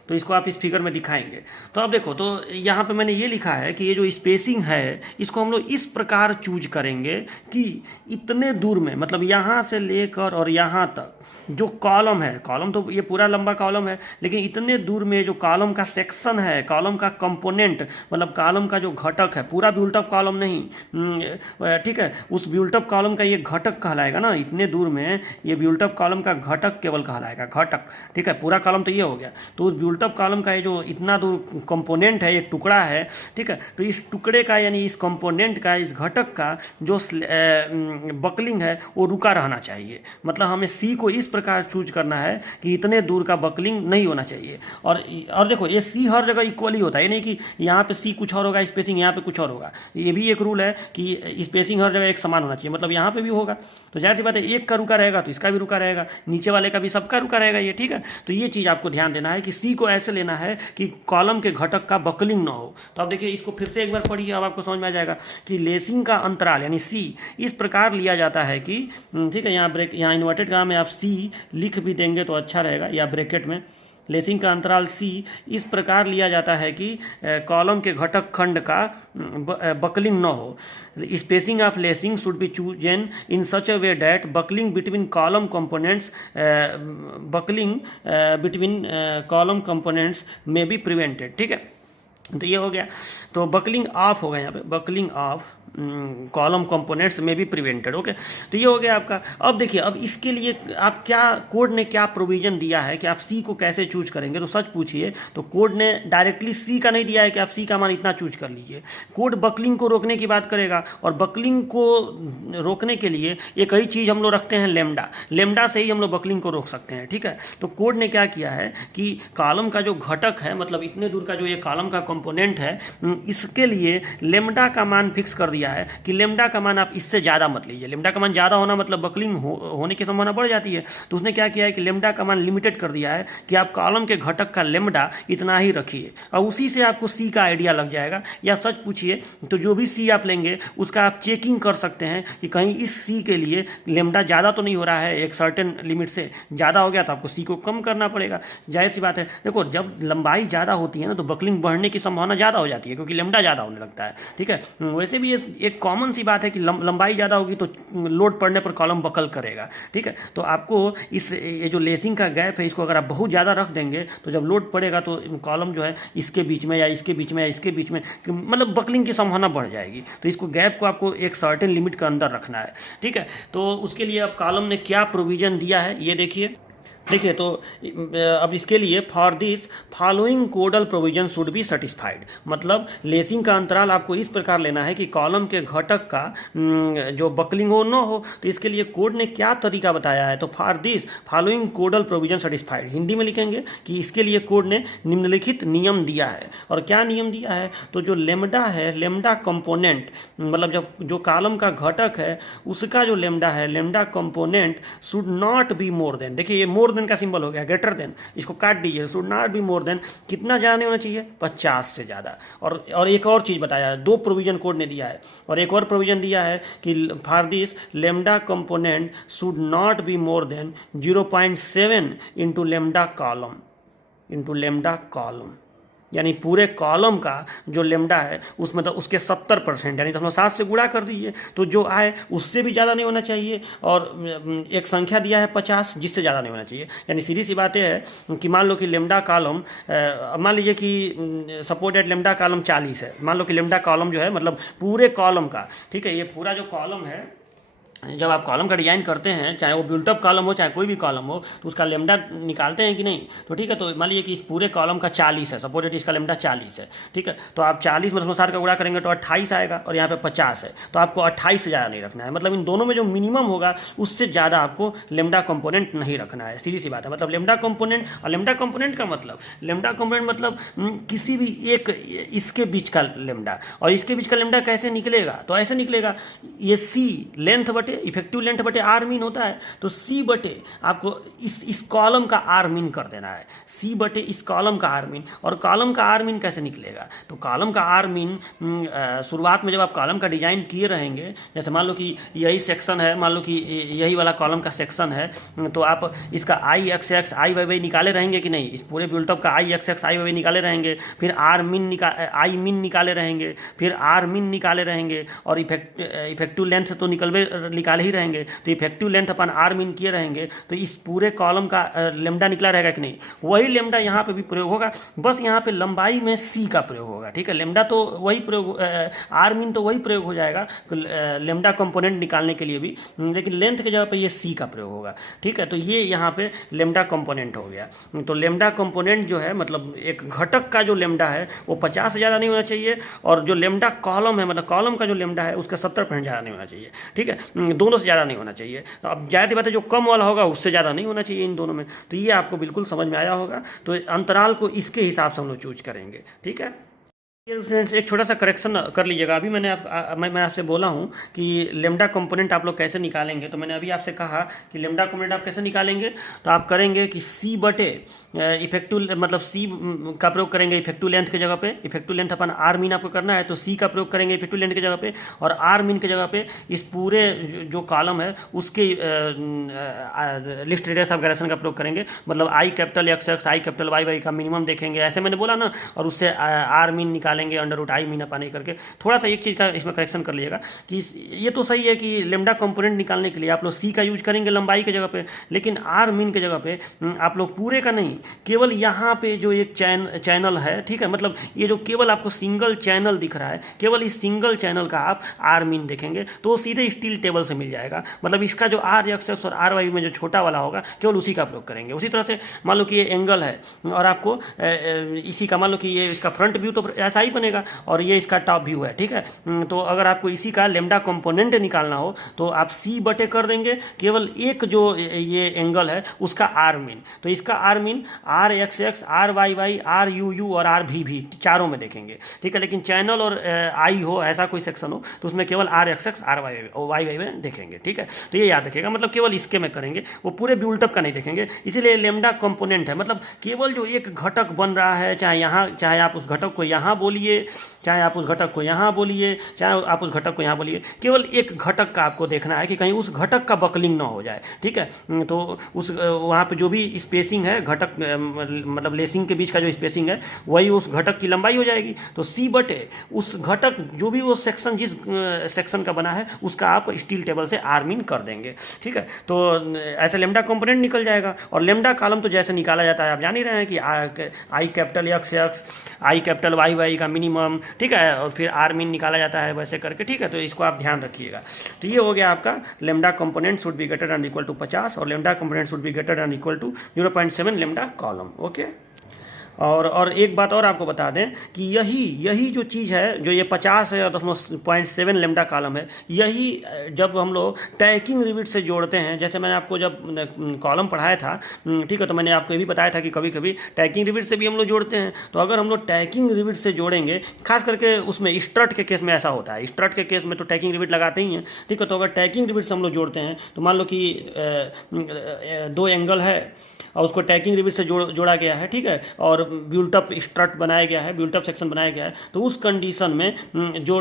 तो इसको आप इस फिगर में दिखाएंगे। तो अब देखो, तो यहाँ पे मैंने ये लिखा है कि ये जो स्पेसिंग है इसको हम लोग इस प्रकार चूज करेंगे कि इतने दूर में, मतलब यहाँ से लेकर और यहाँ तक जो कॉलम है, कॉलम तो ये पूरा लंबा कॉलम है, लेकिन इतने दूर में जो कॉलम का सेक्शन है, कॉलम का कंपोनेंट, मतलब कॉलम का जो घटक है, पूरा बिल्टअप कॉलम नहीं। ठीक है, उस बिल्टअप कॉलम का ये घटक कहलाएगा ना। इतने दूर में ये बिल्टअप कॉलम का घटक केवल कहलाएगा, घटक। ठीक है, पूरा कॉलम तो ये हो गया। तो उस बिल्टअप कॉलम का ये जो इतना दूर कंपोनेंट है, ये टुकड़ा है। ठीक है, तो इस टुकड़े का यानी इस कंपोनेंट का, इस घटक का जो बकलिंग है वो रुका रहना चाहिए। मतलब हमें सी को इस प्रकार चूज करना है कि इतने दूर का बकलिंग नहीं होना चाहिए। और देखो ये सी हर जगह इक्वली होता है, ये नहीं कि यहाँ पे सी कुछ और होगा, स्पेसिंग यहाँ पे कुछ और होगा। ये भी एक रूल है कि स्पेसिंग हर जगह एक समान होना चाहिए। मतलब यहाँ पे भी होगा तो जाहिर सी बात है, एक का रुका रहेगा तो इसका भी रुका रहेगा, नीचे वाले का भी सबका रुका रहेगा ये। ठीक है, तो ये चीज़ आपको ध्यान देना है कि सी को ऐसे लेना है कि कॉलम के घटक का बकलिंग ना हो। तो अब देखिए इसको फिर से एक बार पढ़िए, अब आपको समझ में आ जाएगा कि लेसिंग का अंतराल यानी सी इस प्रकार लिया जाता है कि, ठीक है, यहाँ इन्वर्टेड का में आप सी लिख भी देंगे तो अच्छा रहेगा, या ब्रैकेट में लेसिंग का अंतराल सी इस प्रकार लिया जाता है कि कॉलम के घटक खंड का बकलिंग न हो। Spacing of lacing should be chosen in such a way that buckling between column components column components में बी प्रिवेंटेड। ठीक है, तो ये हो गया। तो बकलिंग ऑफ होगा यहाँ पे, बकलिंग ऑफ कॉलम कंपोनेंट्स में भी प्रिवेंटेड। ओके, तो ये हो गया आपका। अब देखिए, अब इसके लिए आप क्या, कोड ने क्या प्रोविजन दिया है कि आप सी को कैसे चूज करेंगे। तो सच पूछिए तो कोड ने डायरेक्टली सी का नहीं दिया है कि आप सी का मान इतना चूज कर लीजिए। कोड बकलिंग को रोकने की बात करेगा, और बकलिंग को रोकने के लिए एक ही चीज़ हम लोग रखते हैं, लेमडा। लेमडा से ही हम लोग बकलिंग को रोक सकते हैं। ठीक है, तो कोड ने क्या किया है कि कॉलम का जो घटक है, मतलब इतने दूर का जो ये कॉलम का कंपोनेंट है, इसके लिए लेमडा का मान फिक्स कर दिया है कि लेमडा का मान आप इससे ज़्यादा मत लीजिए। लेमडा का मान ज़्यादा होना मतलब बकलिंग होने की संभावना बढ़ जाती है। तो उसने क्या किया है कि लेमडा का मान लिमिटेड कर दिया है कि आप कॉलम के घटक का लेमडा इतना ही रखिए, और उसी से आपको सी का आइडिया लग जाएगा। या सच पूछिए तो जो भी सी आप लेंगे उसका आप चेकिंग कर सकते हैं कि कहीं इस सी के लिए लेमडा ज़्यादा तो नहीं हो रहा है, एक सर्टेन लिमिट से ज़्यादा हो गया तो आपको सी को कम करना पड़ेगा। जाहिर सी बात है, देखो जब लंबाई ज़्यादा होती है ना तो बकलिंग बढ़ने की संभावना ज़्यादा हो जाती है, क्योंकि लेमडा ज़्यादा होने लगता है। ठीक है, वैसे भी एक कॉमन सी बात है कि लंबाई ज़्यादा होगी तो लोड पड़ने पर कॉलम बकल करेगा। ठीक है, तो आपको ये जो लेसिंग का गैप है, इसको अगर आप बहुत ज़्यादा रख देंगे तो जब लोड पड़ेगा तो कॉलम जो है इसके बीच में या इसके बीच में या इसके बीच में, मतलब बकलिंग की संभावना बढ़ जाएगी। तो इसको गैप को आपको एक सर्टेन लिमिट के अंदर रखना है। ठीक है, तो उसके लिए अब कॉलम ने क्या प्रोविज़न दिया है ये देखिए। तो अब इसके लिए for this following codal provision should be satisfied, मतलब लेसिंग का अंतराल आपको इस प्रकार लेना है कि कॉलम के घटक का जो बकलिंग हो न हो। तो इसके लिए कोड ने क्या तरीका बताया है, तो for this following codal provision satisfied, Hindi में लिखेंगे कि इसके लिए कोड ने निम्नलिखित नियम दिया है। और क्या नियम दिया है, तो जो लेमडा है, लेमडा कंपोनेंट, मतलब जब जो कॉलम का घटक है उसका जो लेमडा है, lambda component should not be more then, देखिए ये मोर देन का सिंबल हो गया, ग्रेटर देन, इसको काट दीजिए, should not be more then, कितना ज़्यादा नहीं होना चाहिए, 50 से ज़्यादा। और एक और चीज़ बताया है, दो प्रोविजन कोड ने दिया है, और एक और प्रोविजन दिया है कि for this lambda component should not be more then 0.7 into lambda column, यानी पूरे कॉलम का जो लेमडा है उसमें तो उसके 70%, यानी तो हम 7 से गुणा कर दीजिए तो जो आए उससे भी ज़्यादा नहीं होना चाहिए। और एक संख्या दिया है 50, जिससे ज़्यादा नहीं होना चाहिए। यानी सीधी सी बात है कि मान लो कि लेमडा कॉलम, मान लीजिए कि सपोज दैट लेमडा कॉलम 40 है, मान लो कि लेमडा कॉलम जो है मतलब पूरे कॉलम का, ठीक है, ये पूरा जो कॉलम है, जब आप कॉलम का डिजाइन करते हैं, चाहे वो बिल्टअप कॉलम हो चाहे कोई भी कॉलम हो, तो उसका लेमडा निकालते हैं कि नहीं। तो ठीक है, तो मान लीजिए कि इस पूरे कॉलम का 40 है, सपोज दैट इसका लेमडा 40 है। ठीक है, तो आप 40 में 60 का गुणा करेंगे तो 28 आएगा, और यहाँ पे 50 है, तो आपको 28 से ज़्यादा नहीं रखना है। मतलब इन दोनों में जो मिनिमम होगा उससे ज़्यादा आपको लेमडा कंपोनेंट नहीं रखना है। सीधी सी बात है, मतलब लेमडा कंपोनेंट, और लेमडा कंपोनेंट का मतलब, लेमडा कंपोनेंट मतलब किसी भी एक इसके बीच का लेमडा, और इसके बीच का लेमडा कैसे निकलेगा, तो ऐसे निकलेगा, ये सी लेंथ बटे इफेक्टिव लेंथ बटे आर मीन होता है, तो सी बटे आपको इस कॉलम का आर मीन कर देना है, सी बटे इस कॉलम का आर मीन। और कॉलम का आर मीन कैसे निकलेगा, तो कॉलम का आर मीन शुरुआत में जब आप कॉलम का डिजाइन किए रहेंगे, जैसे मान लो कि यही सेक्शन है, मान लो कि यही वाला कॉलम का सेक्शन है, तो आप इसका आई एक्स एक्स आई वाई वाई निकाले रहेंगे कि नहीं, इस पूरे बिल्टअप का आई एक्स एक्स आई वाई वाई निकाले रहेंगे, फिर आर मीन आई मीन निकाले रहेंगे, फिर आर मीन निकाले रहेंगे, और इफेक्टिव लेंथ तो निकाले ही रहेंगे, तो effective length upon r min किए रहेंगे, तो इस पूरे कॉलम का लेमडा निकला रहेगा कि नहीं। वही लेमडा यहाँ पे भी प्रयोग होगा, बस यहाँ पे लंबाई में सी का प्रयोग होगा। ठीक है, लेमडा तो वही प्रयोग, आर मीन तो वही प्रयोग हो जाएगा लेमडा कंपोनेंट निकालने के लिए भी, लेकिन लेंथ के जगह पे ये सी का प्रयोग होगा। ठीक है, तो ये यहाँ पे लेमडा कंपोनेंट हो गया। तो लेमडा कंपोनेंट जो है मतलब एक घटक का जो लेमडा है वो 50 से ज़्यादा नहीं होना चाहिए, और जो लेमडा कॉलम है मतलब कॉलम का जो लेमडा है उसका 70% ज़्यादा नहीं होना चाहिए। ठीक है, दोनों से ज़्यादा नहीं होना चाहिए। अब जाहिर सी बात है जो कम वाला होगा उससे ज़्यादा नहीं होना चाहिए इन दोनों में। तो ये आपको बिल्कुल समझ में आया होगा। तो अंतराल को इसके हिसाब से हम लोग चूज करेंगे। ठीक है। ये स्टूडेंट्स एक छोटा सा करेक्शन कर लीजिएगा। अभी मैं आपसे बोला हूँ कि लेमडा कंपोनेंट आप लोग कैसे निकालेंगे, तो मैंने अभी आपसे कहा कि लेमडा कंपोनेंट आप कैसे निकालेंगे। तो आप करेंगे कि सी बटे इफेक्टिव, मतलब सी का प्रयोग करेंगे इफेक्टिव लेंथ की जगह पे। Effective length upon r min आपको करना है, तो सी का प्रयोग करेंगे इफेक्टिव लेंथ की जगह पे, और आर मीन की जगह पे इस पूरे जो कॉलम है उसके लिस्ट रेडियस ऑफ ग्रेडेशन का प्रयोग करेंगे। मतलब I capital x x, I capital Y y का मिनिमम देखेंगे, ऐसे मैंने बोला ना, और उससे आर मीन निकालेंगे under root I min upon करके। थोड़ा सा एक चीज़ का इसमें करेक्शन कर लीजिएगा कि ये तो सही है कि लेमडा कंपोनेंट निकालने के लिए आप लोग सी का यूज करेंगे लंबाई की जगह पे, लेकिन आर मीन की जगह पे आप लोग पूरे का नहीं, केवल यहाँ पे जो एक चैनल है, ठीक है, मतलब ये जो केवल आपको सिंगल चैनल दिख रहा है, केवल इस सिंगल चैनल का आप आर मीन देखेंगे तो सीधे स्टील टेबल से मिल जाएगा। मतलब इसका जो आर एक्स एक्स और आर वाई में जो छोटा वाला होगा केवल उसी का प्रयोग करेंगे। उसी तरह से मान लो कि ये एंगल है और आपको इसी का, मान लो कि ये इसका फ्रंट व्यू तो ऐसा ही बनेगा और ये इसका टॉप व्यू है, ठीक है। तो अगर आपको इसी का लेमडा कंपोनेंट निकालना हो तो आप सी बटे कर देंगे केवल एक जो ये एंगल है उसका आर मीन। तो इसका r min r x x, r y y, r u u और आर भी चारों में देखेंगे, ठीक है। लेकिन चैनल और आई हो, ऐसा कोई सेक्शन हो, तो उसमें केवल r x x, r y y y में देखेंगे, ठीक है। तो ये याद रखिएगा, मतलब केवल इसके में करेंगे, वो पूरे बिल्टअप का नहीं देखेंगे। इसीलिए लेमडा कंपोनेंट है, मतलब केवल जो एक घटक बन रहा है, चाहे आप उस घटक को यहाँ बोलिए, चाहे आप उस घटक को यहाँ बोलिए, चाहे आप उस घटक को यहाँ बोलिए, केवल एक घटक का आपको देखना है कि कहीं उस घटक का बकलिंग ना हो जाए, ठीक है। तो उस वहाँ पे जो भी स्पेसिंग है घटक, मतलब लेसिंग के बीच का जो स्पेसिंग है वही उस घटक की लंबाई हो जाएगी। तो सी बटे उस घटक जो भी वो सेक्शन, जिस सेक्शन का बना है उसका आप स्टील टेबल से आर मीन कर देंगे, ठीक है। तो ऐसे लेमडा कंपोनेंट निकल जाएगा। और लेमडा कॉलम तो जैसे निकाला जाता है आप जान ही रहे हैं कि I capital x x, I capital Y y का मिनिमम, ठीक है, और फिर आर मीन निकाला जाता है वैसे करके, ठीक है। तो इसको आप ध्यान रखिएगा। तो ये हो गया आपका lambda component should be greater than equal to 50 और lambda component should be greater than equal to 0.7 lambda column, okay. और एक बात और आपको बता दें कि यही जो चीज़ है, जो ये 50 है और 0.7 लेमडा कॉलम है, यही जब हम लोग टैकिंग रिविट से जोड़ते हैं, जैसे मैंने आपको जब कॉलम पढ़ाया था, ठीक है, तो मैंने आपको ये भी बताया था कि कभी कभी टैकिंग रिविट से भी हम लोग जोड़ते हैं। तो अगर हम लोग टैकिंग रिविट से जोड़ेंगे, खास करके उसमें स्ट्रट के केस में ऐसा होता है, स्ट्रट के केस में तो टैकिंग रिविट लगाते ही हैं, ठीक है। तो अगर टैकिंग रिविट से हम लोग जोड़ते हैं तो मान लो कि दो एंगल है और उसको टैकिंग रिविट से जोड़ा गया है, ठीक है, और बिल्टअप स्ट्रट बनाया गया है, बिल्टअप सेक्शन बनाया गया है, तो उस कंडीशन में जो,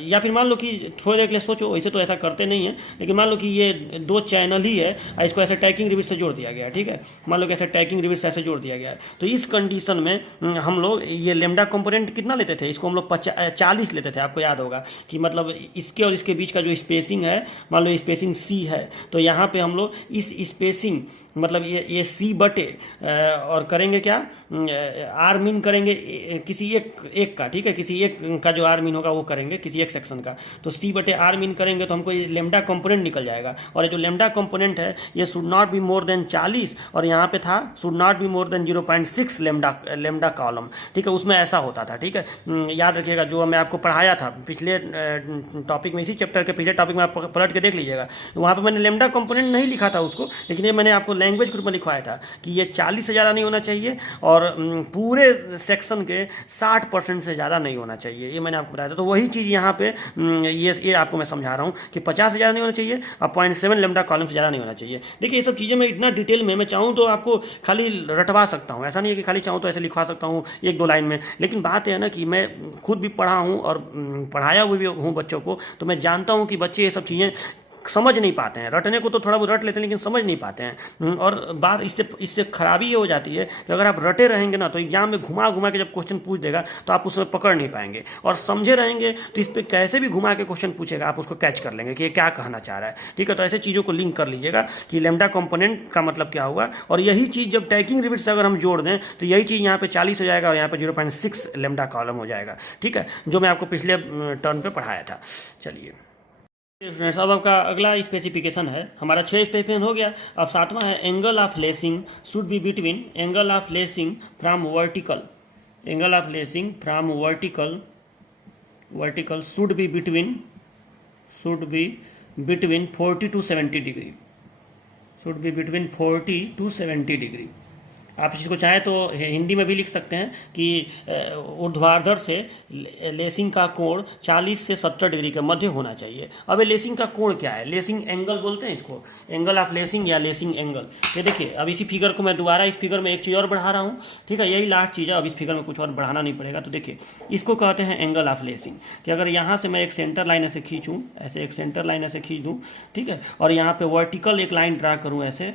या फिर मान लो कि थोड़ी देर के लिए सोचो, वैसे तो ऐसा करते नहीं है, लेकिन मान लो कि ये दो चैनल ही है और इसको ऐसे टैकिंग रिविट से जोड़ दिया गया है, ठीक है, मान लो कि ऐसे टैकिंग रिविट से ऐसे जोड़ दिया गया है। तो इस कंडीशन में हम लोग ये लेमडा कंपोनेंट कितना लेते थे, इसको हम लोग 40 लेते थे। आपको याद होगा कि मतलब इसके और इसके बीच का जो स्पेसिंग है, मान लो स्पेसिंग सी है, तो यहाँ पे हम लोग इस स्पेसिंग, मतलब ये सी बटे और करेंगे क्या, आर मीन करेंगे किसी एक का, ठीक है, किसी एक का जो आर मीन होगा वो करेंगे किसी एक सेक्शन का। तो सी बटे आर मीन करेंगे तो हमको ये लेमडा कंपोनेंट निकल जाएगा। और ये जो लेमडा कंपोनेंट है ये should not be more than 40, और यहाँ पे था should not be more then 0.6 lambda column, ठीक है, उसमें ऐसा होता था, ठीक है। याद रखिएगा, जो मैं आपको पढ़ाया था पिछले टॉपिक में, इसी चैप्टर के पिछले टॉपिक में आप पलट के देख लीजिएगा, वहाँ पर मैंने लेमडा कंपोनेंट नहीं लिखा था उसको, लेकिन ये मैंने आपको लैंग्वेज ग्रुप में लिखवाया था कि ये 40 से ज़्यादा नहीं होना चाहिए और पूरे सेक्शन के 60% से ज़्यादा नहीं होना चाहिए, ये मैंने आपको बताया था। तो वही चीज़ यहाँ पे ये आपको मैं समझा रहा हूँ कि 50 से ज़्यादा नहीं होना चाहिए और 0.7 लेमडा कॉलम से ज़्यादा नहीं होना चाहिए। देखिए ये सब चीज़ें मैं इतना डिटेल में, मैं चाहूँ तो आपको खाली रटवा सकता हूँ, ऐसा नहीं है कि खाली चाहूँ तो ऐसे लिखवा सकता हूँ एक दो लाइन में, लेकिन बात है ना कि मैं खुद भी पढ़ा हूँ और पढ़ाया हुआ भी हूँ बच्चों को, तो मैं जानता हूँ कि बच्चे ये सब चीज़ें समझ नहीं पाते हैं। रटने को तो थोड़ा बहुत रट लेते हैं लेकिन समझ नहीं पाते हैं। और बात इससे खराबी ये हो जाती है कि अगर आप रटे रहेंगे ना तो एग्जाम में घुमा घुमा के जब क्वेश्चन पूछ देगा तो आप उसमें पकड़ नहीं पाएंगे, और समझे रहेंगे तो इस पर कैसे भी घुमा के क्वेश्चन पूछेगा आप उसको कैच कर लेंगे कि ये क्या कहना चाह रहा है, ठीक है। तो ऐसे चीज़ों को लिंक कर लीजिएगा कि लेमडा कंपोनेंट का मतलब क्या हुआ, और यही चीज़ जब टैकिंग रिविट से अगर हम जोड़ दें तो यही चीज़ यहाँ पे 40 हो जाएगा और यहाँ पे 0.6 लेमडा कॉलम हो जाएगा, ठीक है, जो मैं आपको पिछले टर्न पे पढ़ाया था। चलिए स्टूडेंट्स, अब आपका अगला स्पेसिफिकेशन है, हमारा 6 स्पेसिफिकेशन हो गया। अब 7वां है angle of lacing should be between, angle of lacing from vertical, angle of lacing from vertical should be between 40 to 70 degree, should be between 40 to 70 degree, आप इसको चाहें तो हिंदी में भी लिख सकते हैं कि ऊर्ध्वाधर से लेसिंग का कोण 40 से 70 डिग्री के मध्य होना चाहिए। अब ये लेसिंग का कोण क्या है, लेसिंग एंगल बोलते हैं इसको, एंगल ऑफ लेसिंग या लेसिंग एंगल। ये देखिए अब इसी फिगर को मैं दोबारा इस फिगर में एक चीज़ और बढ़ा रहा हूँ, ठीक है, यही लास्ट चीज़ है, अब इस फिगर में कुछ और बढ़ाना नहीं पड़ेगा। तो देखिए इसको कहते हैं एंगल ऑफ लेसिंग, कि अगर यहाँ से मैं एक सेंटर लाइन ऐसे खींचूँ, ऐसे एक सेंटर लाइन ऐसे खींच दूँ, ठीक है, और यहाँ पे वर्टिकल एक लाइन ड्रा करूँ ऐसे,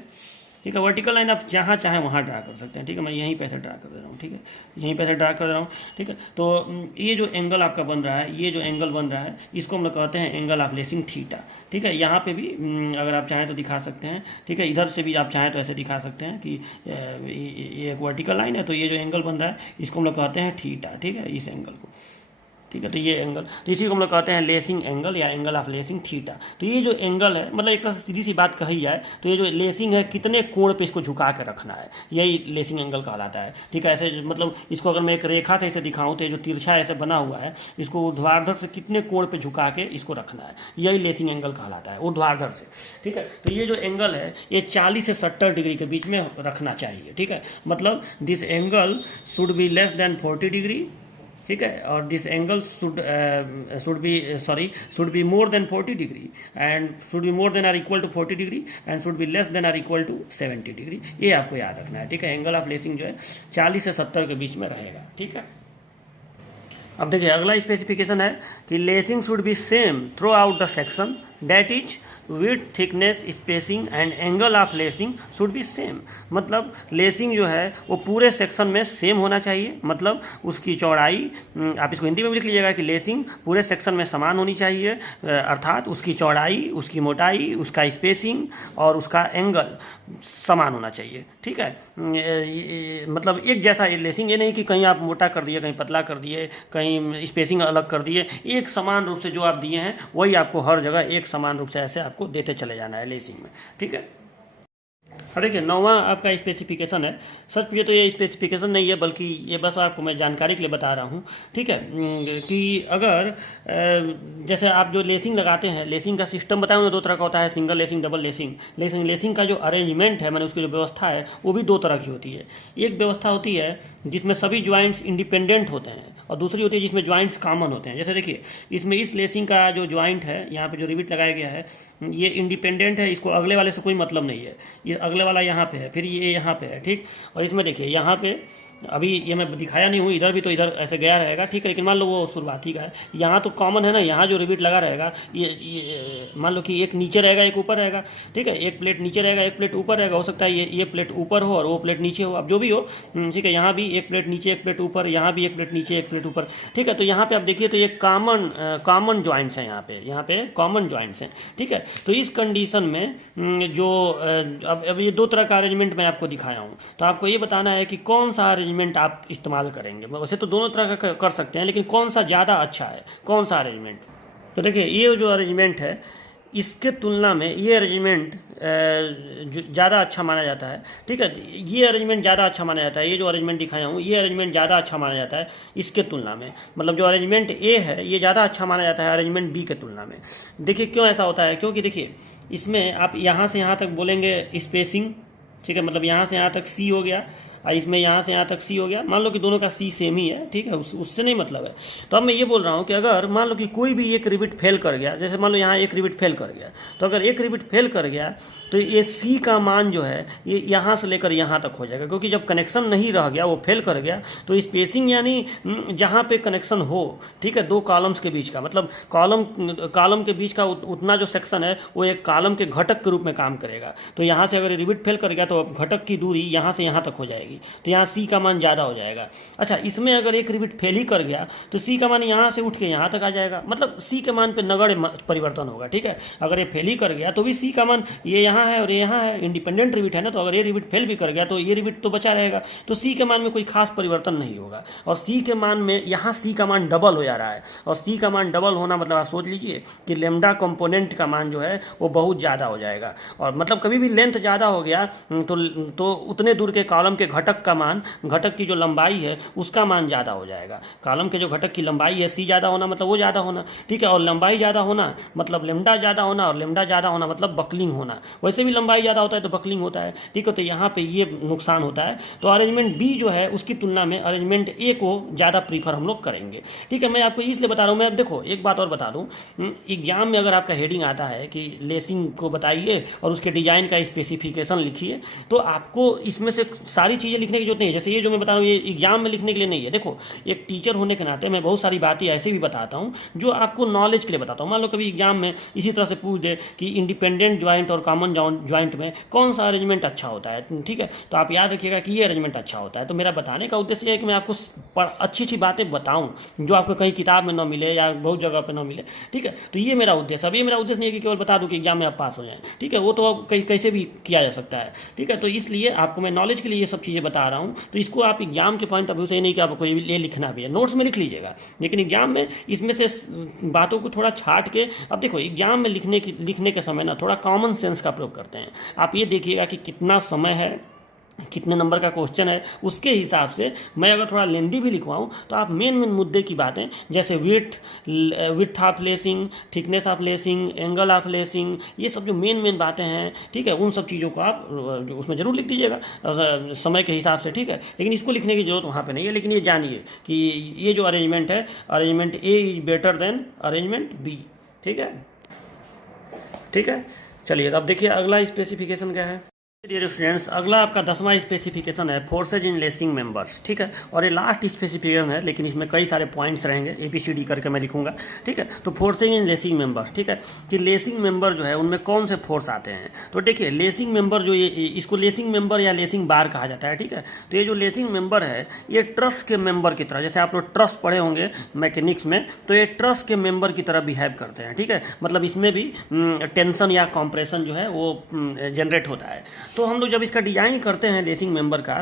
ठीक है, वर्टिकल लाइन आप जहाँ चाहें वहाँ ड्रा कर सकते हैं, ठीक है, मैं यहीं पे ऐसे ड्रा कर दे रहा हूँ, ठीक है, यहीं पे ऐसे ड्रा कर दे रहा हूँ, ठीक है। तो ये जो एंगल आपका बन रहा है, ये जो एंगल बन रहा है, इसको हम लोग कहते हैं एंगल ऑफ लेसिंग थीटा, ठीक है। यहाँ पे भी अगर आप चाहें तो दिखा सकते हैं, ठीक है, इधर से भी आप चाहें तो ऐसे दिखा सकते हैं कि ये एक वर्टिकल लाइन है, तो ये जो एंगल बन रहा है इसको हम लोग कहते हैं थीटा, ठीक है, इस एंगल को, ठीक है। तो ये एंगल, तो इसी को हम लोग कहते हैं लेसिंग एंगल या एंगल ऑफ लेसिंग थीटा। तो ये जो एंगल है, मतलब एक तरह से सीधी सी बात कही जाए तो ये जो लेसिंग है कितने कोण पे इसको झुका के रखना है, यही लेसिंग एंगल कहलाता है, ठीक है। ऐसे मतलब इसको अगर मैं एक रेखा से ऐसे दिखाऊं तो ये जो तिरछा ऐसे बना हुआ है, इसको ऊर्ध्वाधर से कितने कोण पे झुका के इसको रखना है, यही लेसिंग एंगल कहलाता है, ऊर्ध्वाधर से, ठीक है। तो ये जो एंगल है ये 40 से 70 डिग्री के बीच में रखना चाहिए, ठीक है। मतलब this angle should be less than 40 degree, ठीक है, और this angle should be more than 40 degree and should be more than or equal to 40 degree and should be less than or equal to 70 degree. ये आपको याद रखना है, ठीक है। एंगल ऑफ लेसिंग जो है 40 से 70 के बीच में रहेगा, ठीक है। अब देखिए अगला स्पेसिफिकेशन है कि lacing should be same through out the section, that is width, thickness, spacing and angle of lacing should be same. मतलब लेसिंग जो है वो पूरे सेक्शन में सेम होना चाहिए, मतलब उसकी चौड़ाई, आप इसको हिंदी में भी लिख लीजिएगा कि लेसिंग पूरे सेक्शन में समान होनी चाहिए, अर्थात उसकी चौड़ाई, उसकी मोटाई, उसका स्पेसिंग और उसका एंगल समान होना चाहिए, ठीक है। मतलब एक जैसा लेसिंग, ये नहीं कि कहीं आप मोटा कर दिए, कहीं पतला कर दिए, कहीं स्पेसिंग अलग कर दिए, एक समान रूप से जो आप दिए हैं वही आपको हर जगह एक समान रूप से ऐसे आपको देते चले जाना है लेसिंग में, ठीक है। और देखिए 9वां आपका स्पेसिफिकेशन है, सच पूछे तो ये स्पेसिफिकेशन नहीं है बल्कि ये बस आपको मैं जानकारी के लिए बता रहा हूँ, ठीक है, कि अगर जैसे आप जो लेसिंग लगाते हैं, लेसिंग का सिस्टम बताया दो तरह का होता है, single lacing, double lacing. Lacing का जो अरेंजमेंट है, मैंने उसकी जो व्यवस्था है वो भी दो तरह की होती है। एक व्यवस्था होती है जिसमें सभी ज्वाइंट्स इंडिपेंडेंट होते हैं और दूसरी होती है जिसमें ज्वाइंट्स कॉमन होते हैं। जैसे देखिए इसमें इस लेसिंग का जो ज्वाइंट है, यहाँ पे जो रिविट लगाया गया है, ये इंडिपेंडेंट है, इसको अगले वाले से कोई मतलब नहीं है, ये अगले वाला यहाँ पे है, फिर ये यहाँ पे है, ठीक। और इसमें देखिए यहाँ पे अभी ये मैं दिखाया नहीं हूँ, इधर भी तो इधर ऐसे गया रहेगा, ठीक है, लेकिन मान लो वो शुरुआती का है, यहाँ तो कॉमन है ना, यहाँ जो रिविट लगा रहेगा ये मान लो कि एक नीचे रहेगा एक ऊपर रहेगा, ठीक है, एक प्लेट नीचे रहेगा एक प्लेट ऊपर रहेगा, हो सकता है ये प्लेट ऊपर हो और वो प्लेट नीचे हो, अब जो भी हो, ठीक है। यहाँ भी एक प्लेट नीचे एक प्लेट ऊपर, यहाँ भी एक प्लेट नीचे एक प्लेट ऊपर, ठीक है। तो यहाँ पे आप देखिए तो ये कॉमन ज्वाइंट्स हैं, यहाँ पे कॉमन ज्वाइंट्स हैं, ठीक है। तो इस कंडीशन में जो अब ये दो तरह का अरेंजमेंट मैं आपको दिखाया हूँ, तो आपको ये बताना है कि कौन सा अरेंजमेंट आप इस्तेमाल करेंगे। वैसे तो दोनों तरह का कर सकते हैं, लेकिन कौन सा ज़्यादा अच्छा है, कौन सा अरेंजमेंट। तो देखिए ये जो अरेंजमेंट है इसके तुलना में ये अरेंजमेंट ज़्यादा अच्छा माना जाता है, ठीक है। ये अरेंजमेंट ज़्यादा अच्छा माना जाता है, ये जो अरेंजमेंट दिखाया हूँ ये अरेंजमेंट ज़्यादा अच्छा माना जाता है इसके तुलना में। मतलब जो अरेंजमेंट ए है ये ज़्यादा अच्छा माना जाता है अरेंजमेंट बी के तुलना में। देखिए क्यों ऐसा होता है, क्योंकि देखिए इसमें आप यहाँ से यहाँ तक बोलेंगे स्पेसिंग, ठीक है, मतलब यहाँ से यहाँ तक सी हो गया और इसमें यहाँ से यहाँ तक सी हो गया, मान लो कि दोनों का सी सेम ही है, ठीक है, उससे नहीं मतलब है। तो अब मैं ये बोल रहा हूँ कि अगर मान लो कि कोई भी एक रिविट फेल कर गया, जैसे मान लो यहाँ एक रिविट फेल कर गया, तो अगर एक रिविट फेल कर गया तो ये सी का मान जो है ये यहाँ से लेकर यहाँ तक हो जाएगा, क्योंकि जब कनेक्शन नहीं रह गया, वो फेल कर गया, तो स्पेसिंग यानी जहाँ पे कनेक्शन हो, ठीक है, दो कॉलम्स के बीच का, मतलब कॉलम के बीच का उतना जो सेक्शन है वो एक कॉलम के घटक के रूप में काम करेगा। तो यहाँ से अगर रिविट फेल कर गया तो घटक की दूरी यहाँ से यहाँ तक हो जाएगी, तो यहाँ सी का मान ज़्यादा हो जाएगा। अच्छा, इसमें अगर एक रिविट फेल ही कर गया तो सी का मान यहाँ से उठ के यहाँ तक आ जाएगा, मतलब सी के मान पे नगण्य परिवर्तन होगा, ठीक है। अगर ये फेल ही कर गया तो भी सी का मान ये यहाँ है और ये यहाँ है, इंडिपेंडेंट रिविट है ना, तो अगर ये रिविट फेल भी कर गया तो ये रिविट तो बचा रहेगा, तो सी के मान में कोई खास परिवर्तन नहीं होगा। और सी के मान में यहाँ सी का मान डबल हो जा रहा है, और सी का मान डबल होना मतलब आप सोच लीजिए कि लेमडा कंपोनेंट का मान जो है वो बहुत ज़्यादा हो जाएगा। और मतलब कभी भी लेंथ ज़्यादा हो गया तो उतने दूर के कॉलम के घटक का मान, घटक की जो लंबाई है उसका मान ज़्यादा हो जाएगा। कॉलम के जो घटक की लंबाई है सी ज़्यादा होना मतलब वो ज़्यादा होना, ठीक है, और लंबाई ज़्यादा होना मतलब लेमडा ज़्यादा होना, और लेमडा ज़्यादा होना मतलब बकलिंग होना। वैसे भी लंबाई ज़्यादा होता है तो बकलिंग होता है, ठीक है, तो यहाँ पे ये नुकसान होता है। तो अरेंजमेंट बी जो है उसकी तुलना में अरेंजमेंट ए को ज़्यादा प्रीफर हम लोग करेंगे, ठीक है। मैं आपको इसलिए बता रहा हूँ। मैं अब देखो एक बात और बता दूँ, एग्जाम में अगर आपका हेडिंग आता है कि लेसिंग को बताइए और उसके डिज़ाइन का स्पेसिफिकेशन लिखिए, तो आपको इसमें से सारी चीज़ें लिखने की जरूरत नहीं है। जैसे ये जो मैं बता रहा हूँ ये एग्जाम में लिखने के लिए नहीं है। देखो एक टीचर होने के नाते मैं बहुत सारी बातें ऐसे भी बताता हूँ जो आपको नॉलेज के लिए बताता हूँ। मान लो कभी एग्जाम में इसी तरह से पूछ दे कि इंडिपेंडेंट ज्वाइंट और कॉमन ज्वाइंट में कौन सा अरेंजमेंट अच्छा होता है, ठीक है, तो आप याद रखिएगा कि ये अरेंजमेंट अच्छा होता है। तो मेरा बताने का उद्देश्य ये है कि मैं आपको अच्छी अच्छी बातें बताऊं जो आपको कहीं किताब में ना मिले या बहुत जगह पे ना मिले, ठीक है। तो ये मेरा उद्देश्य। अब ये मेरा उद्देश्य नहीं है कि केवल बता दूं कि एग्जाम में आप पास हो जाएं, ठीक है, वो तो कहीं कैसे भी किया जा सकता है, ठीक है। तो इसलिए आपको मैं नॉलेज के लिए ये सब चीज़ें बता रहा हूँ। तो इसको आप एग्जाम के पॉइंट ऑफ व्यू से नहीं कि आपको ये लिखना भी है, नोट्स में लिख लीजिएगा, लेकिन एग्जाम में इसमें से बातों को थोड़ा छाट के, अब देखो एग्जाम में लिखने के समय ना थोड़ा कॉमन सेंस का प्रयोग करते हैं। आप ये देखिएगा कि कितना समय है, कितने नंबर का क्वेश्चन है, उसके हिसाब से मैं अगर थोड़ा लेंदी भी लिखवाऊँ तो आप मेन मुद्दे की बातें जैसे width of lacing, thickness of lacing, angle of lacing, ये सब जो मेन बातें हैं, ठीक है, उन सब चीज़ों को आप जो उसमें ज़रूर लिख दीजिएगा समय के हिसाब से, ठीक है। लेकिन इसको लिखने की जरूरत वहाँ पे नहीं है। लेकिन ये जानिए कि ये जो अरेंजमेंट है, arrangement A is better than arrangement B, ठीक है, ठीक है। चलिए अब देखिए अगला स्पेसिफिकेशन क्या है। डियर स्टूडेंट्स, अगला आपका 10वां स्पेसिफिकेशन है फोर्सेज इन लेसिंग मेंबर्स, ठीक है, और ये लास्ट स्पेसिफिकेशन है, लेकिन इसमें कई सारे पॉइंट्स रहेंगे, ABCD करके मैं लिखूंगा, ठीक है। तो फोर्सेज इन लेसिंग मेंबर्स, ठीक है, कि लेसिंग मेंबर जो है उनमें कौन से फोर्स आते हैं। तो देखिए लेसिंग मेंबर जो ये इसको लेसिंग मेंबर या लेसिंग बार कहा जाता है, ठीक है। तो ये जो लेसिंग मेंबर है ये ट्रस के मेंबर की तरह, जैसे आप लोग ट्रस पढ़े होंगे मैकेनिक्स में, तो ये ट्रस के मेंबर की तरह बिहेव करते हैं, ठीक है। मतलब इसमें भी टेंशन या कॉम्प्रेशन जो है वो जनरेट होता है। तो हम लोग जब इसका डिजाइन करते हैं लेसिंग मेंबर का,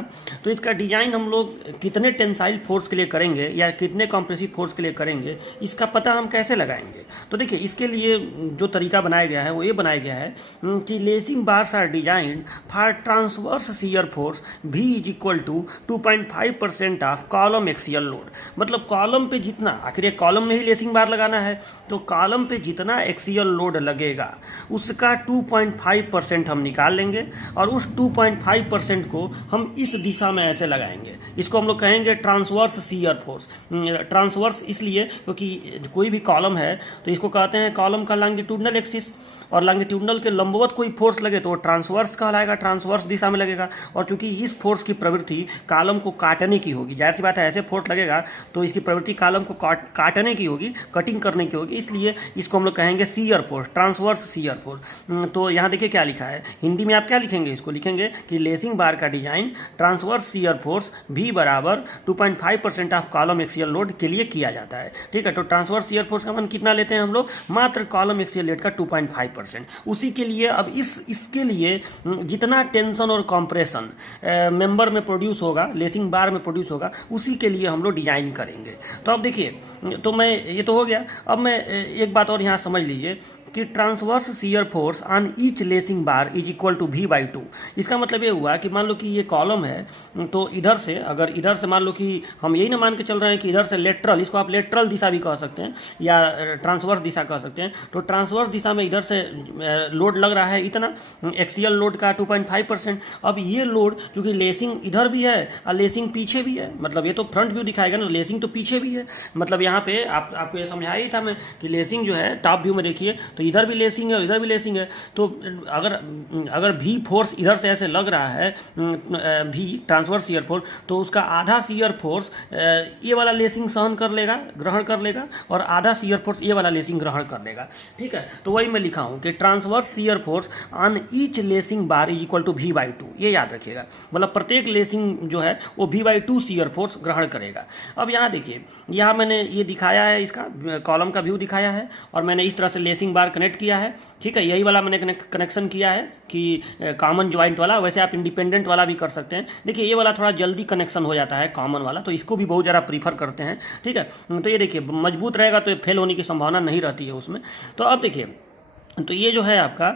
तो इसका डिजाइन हम लोग कितने टेंसाइल फोर्स के लिए करेंगे या कितने कॉम्प्रेसिव फोर्स के लिए करेंगे, इसका पता हम कैसे लगाएंगे। तो देखिए इसके लिए जो तरीका बनाया गया है वो ये बनाया गया है कि lacing bars are designed for transverse shear force V is equal to 2.5% of column axial load. मतलब कॉलम पे जितना, आखिर कॉलम में ही लेसिंग बार लगाना है, तो कॉलम पे जितना एक्सियल लोड लगेगा उसका 2.5% हम निकाल लेंगे और उस 2.5% को हम इस दिशा में ऐसे लगाएंगे। इसको हम लोग कहेंगे ट्रांसवर्स शियर फोर्स। ट्रांसवर्स इसलिए क्योंकि कोई भी कॉलम है तो इसको कहते हैं कॉलम का लॉन्गिट्यूडनल एक्सिस, और लॉन्गिट्यूडनल के लंबवत कोई फोर्स लगे तो वो ट्रांसवर्स कहलाएगा, ट्रांसवर्स दिशा में लगेगा। और चूंकि इस फोर्स की प्रवृत्ति कॉलम को काटने की होगी, जाहिर सी बात है ऐसे फोर्स लगेगा तो इसकी प्रवृत्ति कॉलम को काटने की होगी, कटिंग करने की होगी, इसलिए इसको हम लोग कहेंगे shear force, transverse shear force. तो यहाँ देखिए क्या लिखा है हिंदी में, आप क्या लिखेंगे, इसको लिखेंगे कि लेसिंग बार का design transverse shear force V बराबर 2.5% ऑफ कॉलम एक्सियल लोड के लिए किया जाता है, ठीक है। तो ट्रांसवर्स शियर फोर्स का मान कितना लेते हैं हम लोग, मात्र कॉलम एक्सियल लोड का 2.5%। उसी के लिए अब इसके लिए जितना टेंशन और कॉम्प्रेशन मेंबर में प्रोड्यूस होगा, लेसिंग बार में प्रोड्यूस होगा, उसी के लिए हम लोग डिजाइन करेंगे। तो अब देखिए, तो मैं ये तो हो गया। अब मैं एक बात और यहाँ समझ लीजिए कि transverse shear force on each lacing bar is equal to V/2। इसका मतलब ये हुआ कि मान लो कि ये कॉलम है, तो इधर से अगर इधर से मान लो कि हम यही ना मान के चल रहे हैं कि इधर से लेटरल, इसको आप लेटरल दिशा भी कह सकते हैं या ट्रांसवर्स दिशा कह सकते हैं। तो ट्रांसवर्स दिशा में इधर से लोड लग रहा है इतना, एक्सियल लोड का 2.5%। अब ये लोड चूंकि लेसिंग इधर भी है और लेसिंग पीछे भी है, मतलब ये तो फ्रंट व्यू दिखाएगा ना, लेसिंग तो पीछे भी है। मतलब यहाँ पे आपको ये समझाया ही था मैं कि लेसिंग जो है टॉप व्यू में देखिए तो इधर भी लेसिंग है, इधर भी लेसिंग है। तो अगर V फोर्स इधर से ऐसे लग रहा है, V ट्रांसवर्स शियर फोर्स, तो उसका आधा शियर फोर्स ये वाला लेसिंग सहन कर लेगा, ग्रहण कर लेगा, और आधा शियर फोर्स ये वाला लेसिंग ग्रहण कर लेगा, ठीक है। तो वही मैं लिखा हूँ कि transverse shear force on each lacing bar is equal to V/2, ये याद रखिएगा। मतलब प्रत्येक लेसिंग जो है वो V/2 शियर फोर्स ग्रहण करेगा। अब यहाँ देखिए, यहाँ मैंने ये दिखाया है, इसका कॉलम का व्यू दिखाया है और मैंने इस तरह से लेसिंग बार कनेक्ट किया है, ठीक है। यही वाला मैंने कनेक्शन किया है कि कॉमन ज्वाइंट वाला, वैसे आप इंडिपेंडेंट वाला भी कर सकते हैं। देखिए ये वाला थोड़ा जल्दी कनेक्शन हो जाता है कॉमन वाला, तो इसको भी बहुत ज़्यादा प्रीफर करते हैं, ठीक है। तो ये देखिए मजबूत रहेगा तो फेल होने की संभावना नहीं रहती है उसमें। तो अब देखिए तो ये जो है आपका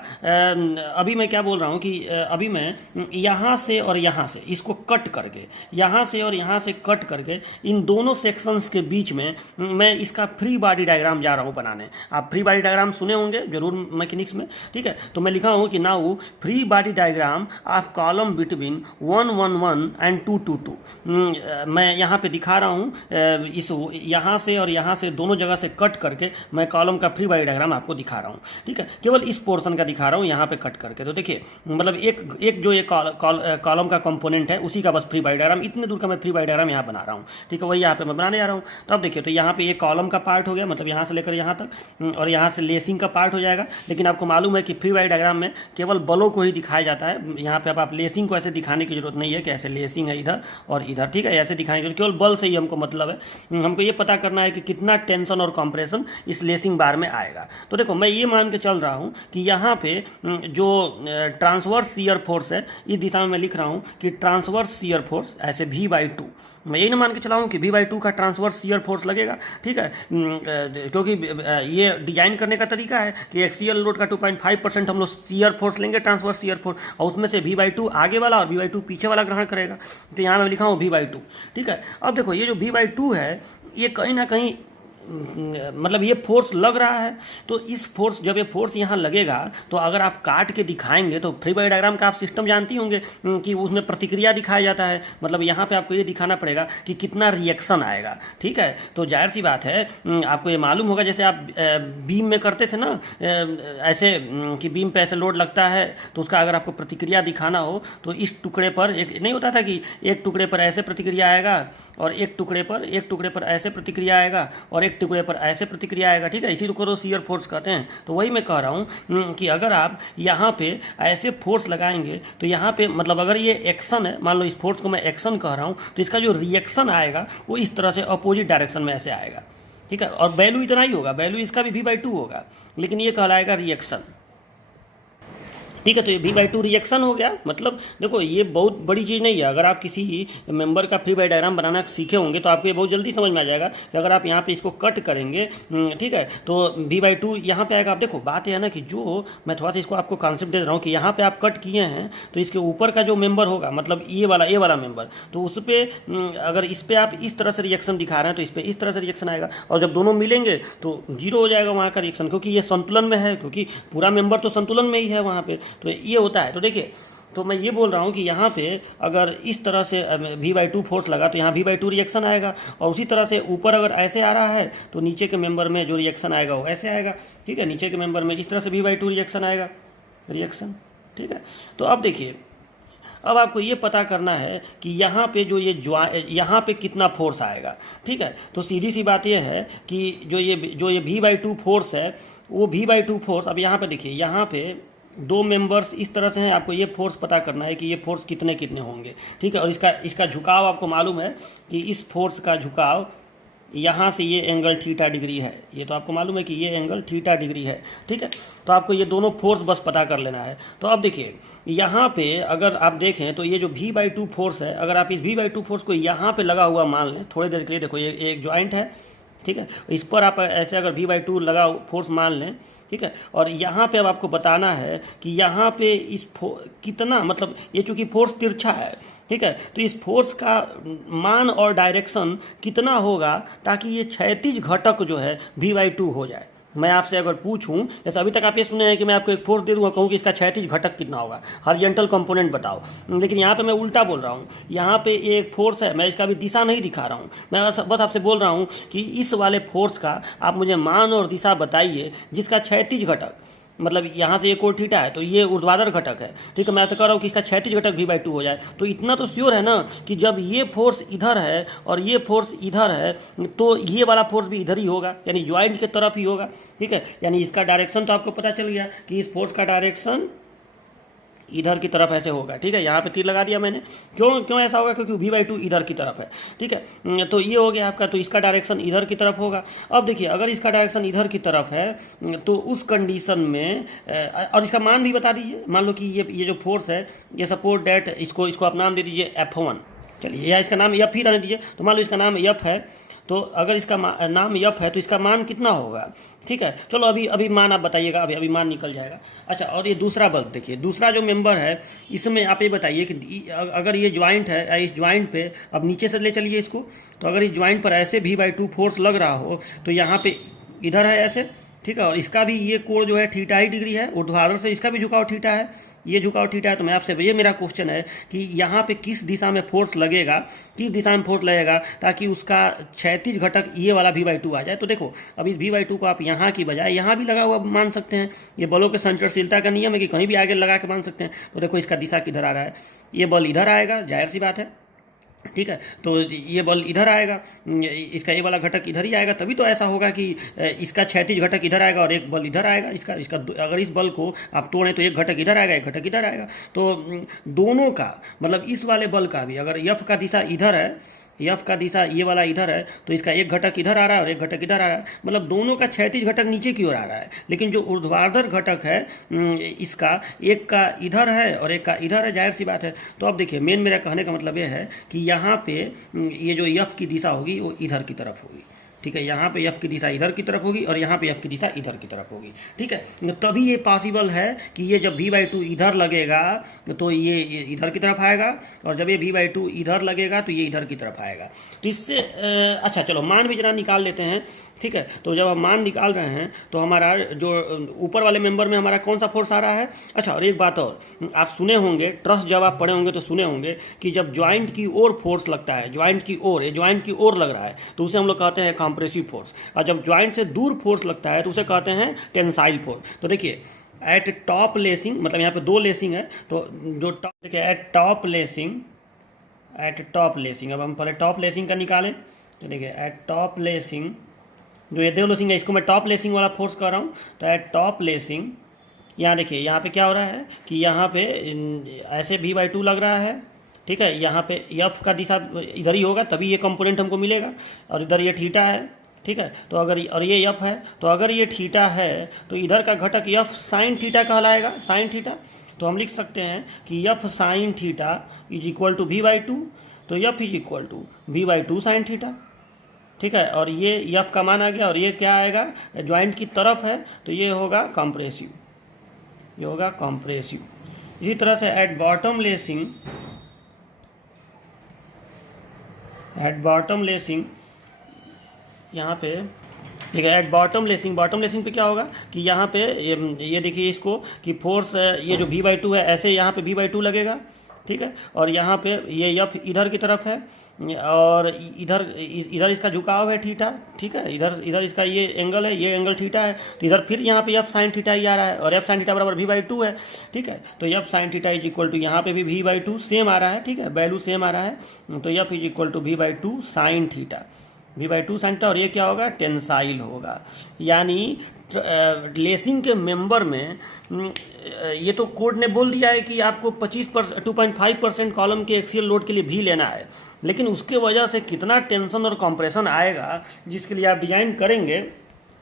अभी मैं क्या बोल रहा हूँ कि अभी मैं यहाँ से और यहाँ से इसको कट करके, यहाँ से और यहाँ से कट करके इन दोनों सेक्शंस के बीच में मैं इसका फ्री बॉडी डायग्राम जा रहा हूँ बनाने। आप फ्री बॉडी डायग्राम सुने होंगे जरूर मैकेनिक्स में, ठीक है। तो मैं लिखा हूँ कि now free body diagram of column between 111 and 222। मैं यहाँ पे दिखा रहा हूँ इस यहाँ से और यहाँ से दोनों जगह से कट करके मैं कॉलम का फ्री बॉडी डायग्राम आपको दिखा रहा हूँ, ठीक है। केवल इस पोर्शन का दिखा रहा हूँ यहाँ पे कट करके। तो देखिए मतलब एक जो ये कॉलम का कंपोनेंट है उसी का बस फ्री बॉडी डायग्राम, इतने दूर का मैं फ्री बॉडी डायग्राम यहाँ बना रहा हूँ, ठीक है। वही यहाँ पे मैं बनाने जा रहा हूँ। तो अब देखिए, तो यहाँ पे ये कॉलम का पार्ट हो गया, मतलब यहाँ से लेकर यहाँ तक, और यहाँ से लेसिंग का पार्ट हो जाएगा। लेकिन आपको मालूम है कि फ्री बॉडी डायग्राम में केवल बलों को ही दिखाया जाता है। यहाँ पे अब आप लेसिंग को ऐसे दिखाने की जरूरत नहीं है कि ऐसे लेसिंग है इधर और इधर, ठीक है। ऐसे दिखाने की केवल बल से ही हमको मतलब है। हमको ये पता करना है कि कितना टेंशन और कंप्रेशन इस लेसिंग बार में आएगा। तो देखो मैं ये मान के चल रहा हूँ कि यहाँ पे जो ट्रांसवर्स शियर फोर्स है, इस दिशा में मैं लिख रहा हूँ कि ट्रांसवर्स शियर फोर्स ऐसे V/2, मैं यही ना मान के चला हूँ कि V/2 का ट्रांसवर्स शियर फोर्स लगेगा, ठीक है। क्योंकि ये डिजाइन करने का तरीका है कि एक्सियल लोड का 2.5% हम लोग शियर फोर्स लेंगे, ट्रांसवर्स शियर फोर्स, और उसमें से V/2 आगे वाला और V/2 पीछे वाला ग्रहण करेगा। तो यहाँ मैं लिखा हूँ V/2, ठीक है। अब देखो ये जो V/2 है ये कहीं ना कहीं मतलब ये फोर्स लग रहा है। तो इस फोर्स, जब ये फोर्स यहाँ लगेगा तो अगर आप काट के दिखाएंगे तो फ्री बॉडी डायग्राम का आप सिस्टम जानती होंगे कि उसमें प्रतिक्रिया दिखाया जाता है। मतलब यहाँ पे आपको ये दिखाना पड़ेगा कि कितना रिएक्शन आएगा, ठीक है। तो जाहिर सी बात है आपको ये मालूम होगा, जैसे आप बीम में करते थे ना ऐसे कि बीम पे ऐसे लोड लगता है तो उसका अगर आपको प्रतिक्रिया दिखाना हो तो इस टुकड़े पर एक नहीं होता था कि एक टुकड़े पर ऐसे प्रतिक्रिया आएगा और एक टुकड़े पर ऐसे प्रतिक्रिया आएगा और एक टुकड़े पर ऐसे प्रतिक्रिया आएगा, ठीक है। इसी को शियर फोर्स कहते हैं। तो वही मैं कह रहा हूँ कि अगर आप यहाँ पे ऐसे फोर्स लगाएंगे तो यहाँ पे मतलब अगर ये एक्शन है, मान लो इस फोर्स को मैं एक्शन कह रहा हूँ, तो इसका जो रिएक्शन आएगा वो इस तरह से अपोजिट डायरेक्शन में ऐसे आएगा, ठीक है। और वैल्यू इतना ही होगा, वैल्यू इसका भी V/2 होगा, लेकिन ये कहलाएगा रिएक्शन, ठीक है। तो ये V/2 रिएक्शन हो गया। मतलब देखो ये बहुत बड़ी चीज़ नहीं है। अगर आप किसी मेंबर का फ्री बॉडी डायग्राम बनाना सीखे होंगे तो आपको ये बहुत जल्दी समझ में आ जाएगा कि अगर आप यहाँ पे इसको कट करेंगे, ठीक है, तो V/2 यहाँ पे आएगा। आप देखो बात यह है ना कि जो मैं थोड़ा सा इसको आपको कॉन्सेप्ट दे रहा हूँ कि यहाँ पे आप कट किए हैं तो इसके ऊपर का जो मेंबर होगा, मतलब ये वाला मेंबर, तो उस पर अगर इस पर आप इस तरह से रिएक्शन दिखा रहे हैं तो इस पर इस तरह से रिएक्शन आएगा, और जब दोनों मिलेंगे तो जीरो हो जाएगा वहाँ का रिएक्शन, क्योंकि ये संतुलन में है, क्योंकि पूरा मेंबर तो संतुलन में ही है वहाँ पे। तो ये होता है। तो देखिए, तो मैं ये बोल रहा हूँ कि यहाँ पे अगर इस तरह से V/2 फोर्स लगा तो यहाँ V/2 रिएक्शन आएगा, और उसी तरह से ऊपर अगर ऐसे आ रहा है तो नीचे के मेंबर में जो रिएक्शन आएगा वो ऐसे आएगा, ठीक है। नीचे के मेंबर में इस तरह से V/2 रिएक्शन आएगा, रिएक्शन, ठीक है। तो अब देखिए, अब आपको ये पता करना है कि यहाँ पे जो ये यहाँ पे कितना फोर्स आएगा, ठीक है। तो सीधी सी बात ये है कि जो ये V/2 फोर्स है वो V/2 फोर्स, अब यहाँ पे देखिए, यहाँ पे दो मेंबर्स इस तरह से हैं, आपको ये फोर्स पता करना है कि ये फोर्स कितने कितने होंगे, ठीक है। और इसका झुकाव आपको मालूम है कि इस फोर्स का झुकाव यहाँ से ये एंगल थीटा डिग्री है, ये तो आपको मालूम है कि ये एंगल थीटा डिग्री है, ठीक है। तो आपको ये दोनों फोर्स बस पता कर लेना है। तो अब देखिए यहाँ पे अगर आप देखें तो ये जो V/2 फोर्स है, अगर आप इस V/2 फोर्स को यहाँ पे लगा हुआ मान लें थोड़ी देर के लिए, देखो ये एक जॉइंट है, ठीक है, इस पर आप ऐसे अगर V/2 लगा फोर्स मान लें, ठीक है। और यहाँ पे अब आपको बताना है कि यहाँ पे इस कितना, मतलब ये चूँकि फोर्स तिरछा है, ठीक है, तो इस फोर्स का मान और डायरेक्शन कितना होगा ताकि ये क्षैतिज घटक जो है V/2 हो जाए। मैं आपसे अगर पूछूं, जैसे अभी तक आप ये सुने हैं कि मैं आपको एक फोर्स दे दूंगा, कहूँ कि इसका क्षैतिज घटक कितना होगा, हॉरिजॉन्टल कंपोनेंट बताओ, लेकिन यहाँ पे मैं उल्टा बोल रहा हूँ। यहाँ पे एक फोर्स है, मैं इसका भी दिशा नहीं दिखा रहा हूँ, मैं बस आपसे बोल रहा हूँ कि इस वाले फोर्स का आप मुझे मान और दिशा बताइए जिसका क्षैतिज घटक, मतलब यहाँ से एक कोण थीटा है तो ये ऊर्ध्वाधर घटक है, ठीक है। मैं ऐसा कह रहा हूँ कि इसका क्षैतिज घटक V/2 हो जाए। तो इतना तो श्योर है ना कि जब ये फोर्स इधर है और ये फोर्स इधर है तो ये वाला फोर्स भी इधर ही होगा, यानी ज्वाइंट की तरफ ही होगा, ठीक है। यानी इसका डायरेक्शन तो आपको पता चल गया कि इस फोर्स का डायरेक्शन इधर की तरफ ऐसे होगा, ठीक है। यहाँ पे तीर लगा दिया मैंने। क्यों ऐसा होगा? क्योंकि V/2 इधर की तरफ है, ठीक है। तो ये हो गया आपका, तो इसका डायरेक्शन इधर की तरफ होगा। अब देखिए, अगर इसका डायरेक्शन इधर की तरफ है तो उस कंडीशन में और इसका मान भी बता दीजिए। मान लो कि ये जो फोर्स है, ये सपोर्ट डेट, इसको आप नाम दे दीजिए F1, चलिए, या इसका नाम F ही रहने दीजिए। तो मान लो इसका नाम F है तो अगर इसका नाम यफ है तो इसका मान कितना होगा, ठीक है। चलो अभी अभी मान आप बताइएगा, अभी अभी मान निकल जाएगा। अच्छा, और ये दूसरा बल्ब देखिए, दूसरा जो मेंबर है इसमें आप ये बताइए कि अगर ये ज्वाइंट है, इस ज्वाइंट पे अब नीचे से ले चलिए इसको, तो अगर इस ज्वाइंट पर ऐसे V/2 फोर्स लग रहा हो तो यहाँ पे इधर है ऐसे, ठीक है, और इसका भी ये कोण जो है थीटा ही डिग्री है, ऊर्ध्वाधर से इसका भी झुकाव थीटा है, ये झुकाव थीटा है। तो मैं आपसे, ये मेरा क्वेश्चन है कि यहाँ पे किस दिशा में फोर्स लगेगा, किस दिशा में फोर्स लगेगा ताकि उसका क्षैतिज घटक ये वाला V/2 आ जाए। तो देखो अब इस V/2 को आप यहाँ की बजाय यहाँ भी लगा हुआ मान सकते हैं। ये बलों के संचरणशीलता का नियम है कि कहीं भी आगे लगा के मान सकते हैं। तो देखो इसका दिशा किधर आ रहा है, ये बल इधर आएगा, जाहिर सी बात है, ठीक है। तो ये बल इधर आएगा, इसका ये वाला घटक इधर ही आएगा, तभी तो ऐसा होगा कि इसका क्षैतिज घटक इधर आएगा और एक बल इधर आएगा। इसका इसका अगर इस बल को आप तोड़ें तो एक घटक इधर आएगा, एक घटक इधर आएगा। तो दोनों का मतलब इस वाले बल का भी अगर यफ का दिशा इधर है, यफ का दिशा ये वाला इधर है, तो इसका एक घटक इधर आ रहा है और एक घटक इधर आ रहा है, मतलब दोनों का क्षैतिज घटक नीचे की ओर आ रहा है। लेकिन जो ऊर्ध्वाधर घटक है इसका एक का इधर है और एक का इधर है, जाहिर सी बात है। तो अब देखिए मेन मेरा कहने का मतलब ये है कि यहाँ पे ये जो यफ की दिशा होगी वो इधर की तरफ होगी, ठीक है। यहाँ पे एफ की दिशा इधर की तरफ होगी और यहाँ पे एफ की दिशा इधर की तरफ होगी, ठीक है। तभी ये पॉसिबल है कि ये जब V/2 इधर लगेगा तो ये इधर की तरफ आएगा, और जब ये V/2 इधर लगेगा तो ये इधर की तरफ आएगा। तो इससे अच्छा चलो मान भी जरा निकाल लेते हैं, ठीक है। तो जब हम मान निकाल रहे हैं तो हमारा जो ऊपर वाले मेंबर में हमारा कौन सा फोर्स आ रहा है। अच्छा, और एक बात और, आप सुने होंगे, ट्रस्ट जब आप पढ़े होंगे तो सुने होंगे कि जब ज्वाइंट की ओर फोर्स लगता है, ज्वाइंट की ओर, ज्वाइंट की ओर लग रहा है तो उसे हम लोग कहते हैं कंप्रेसिव फोर्स, और जब ज्वाइंट से दूर फोर्स लगता है तो उसे कहते हैं टेंसाइल फोर्स। तो देखिए एट टॉप लेसिंग, मतलब यहाँ पे दो लेसिंग है, तो जो टॉप, देखिए eight top lacing, eight top lacing, अब हम पहले टॉप लेसिंग का निकालें। तो देखिए एट टॉप लेसिंग, जो ये दो लेसिंग है इसको मैं टॉप लेसिंग वाला फोर्स कर रहा हूँ। तो एट टॉप लेसिंग, यहाँ देखिए यहाँ पे क्या हो रहा है कि यहाँ पे ऐसे V/2 लग रहा है, ठीक है। यहाँ पे एफ का दिशा इधर ही होगा तभी ये कंपोनेंट हमको मिलेगा, और इधर ये थीटा है, ठीक है। तो अगर, और ये एफ है, तो अगर ये थीटा है तो इधर का घटक एफ साइन थीटा कहलाएगा, साइन थीटा। तो हम लिख सकते हैं कि F sine theta is equal to V/2, तो F is equal to V/2 sine theta, ठीक है। और ये एफ का मान आ गया, और ये क्या आएगा, ज्वाइंट की तरफ है तो ये होगा कंप्रेसिव, ये होगा कंप्रेसिव। इसी तरह से at bottom lacing, at bottom lacing, यहाँ पे ठीक है, at bottom lacing, bottom lacing पे क्या होगा कि यहाँ पे ये देखिए इसको कि फोर्स, ये जो V/2 है ऐसे यहाँ पे V/2 लगेगा, ठीक है। और यहाँ पे ये एफ इधर की तरफ है, और इधर इधर इसका झुकाव है थीटा, ठीक है। इधर इधर इसका ये एंगल है, ये एंगल थीटा है। तो इधर फिर यहाँ पे एफ साइन थीटा ही आ रहा है, और एफ साइन थीटा बराबर V/2 है, ठीक है। तो F sine theta is equal to, यहाँ पे भी V/2 सेम आ रहा है, ठीक है, वैल्यू सेम आ रहा है। तो F is equal to V/2 sine theta, V/2 sine theta, और ये क्या होगा, टेंसाइल होगा। यानी लेसिंग के मेंबर में ये तो कोड ने बोल दिया है कि आपको 2.5% कॉलम के एक्सियल लोड के लिए भी लेना है, लेकिन उसके वजह से कितना टेंशन और कंप्रेशन आएगा जिसके लिए आप डिजाइन करेंगे,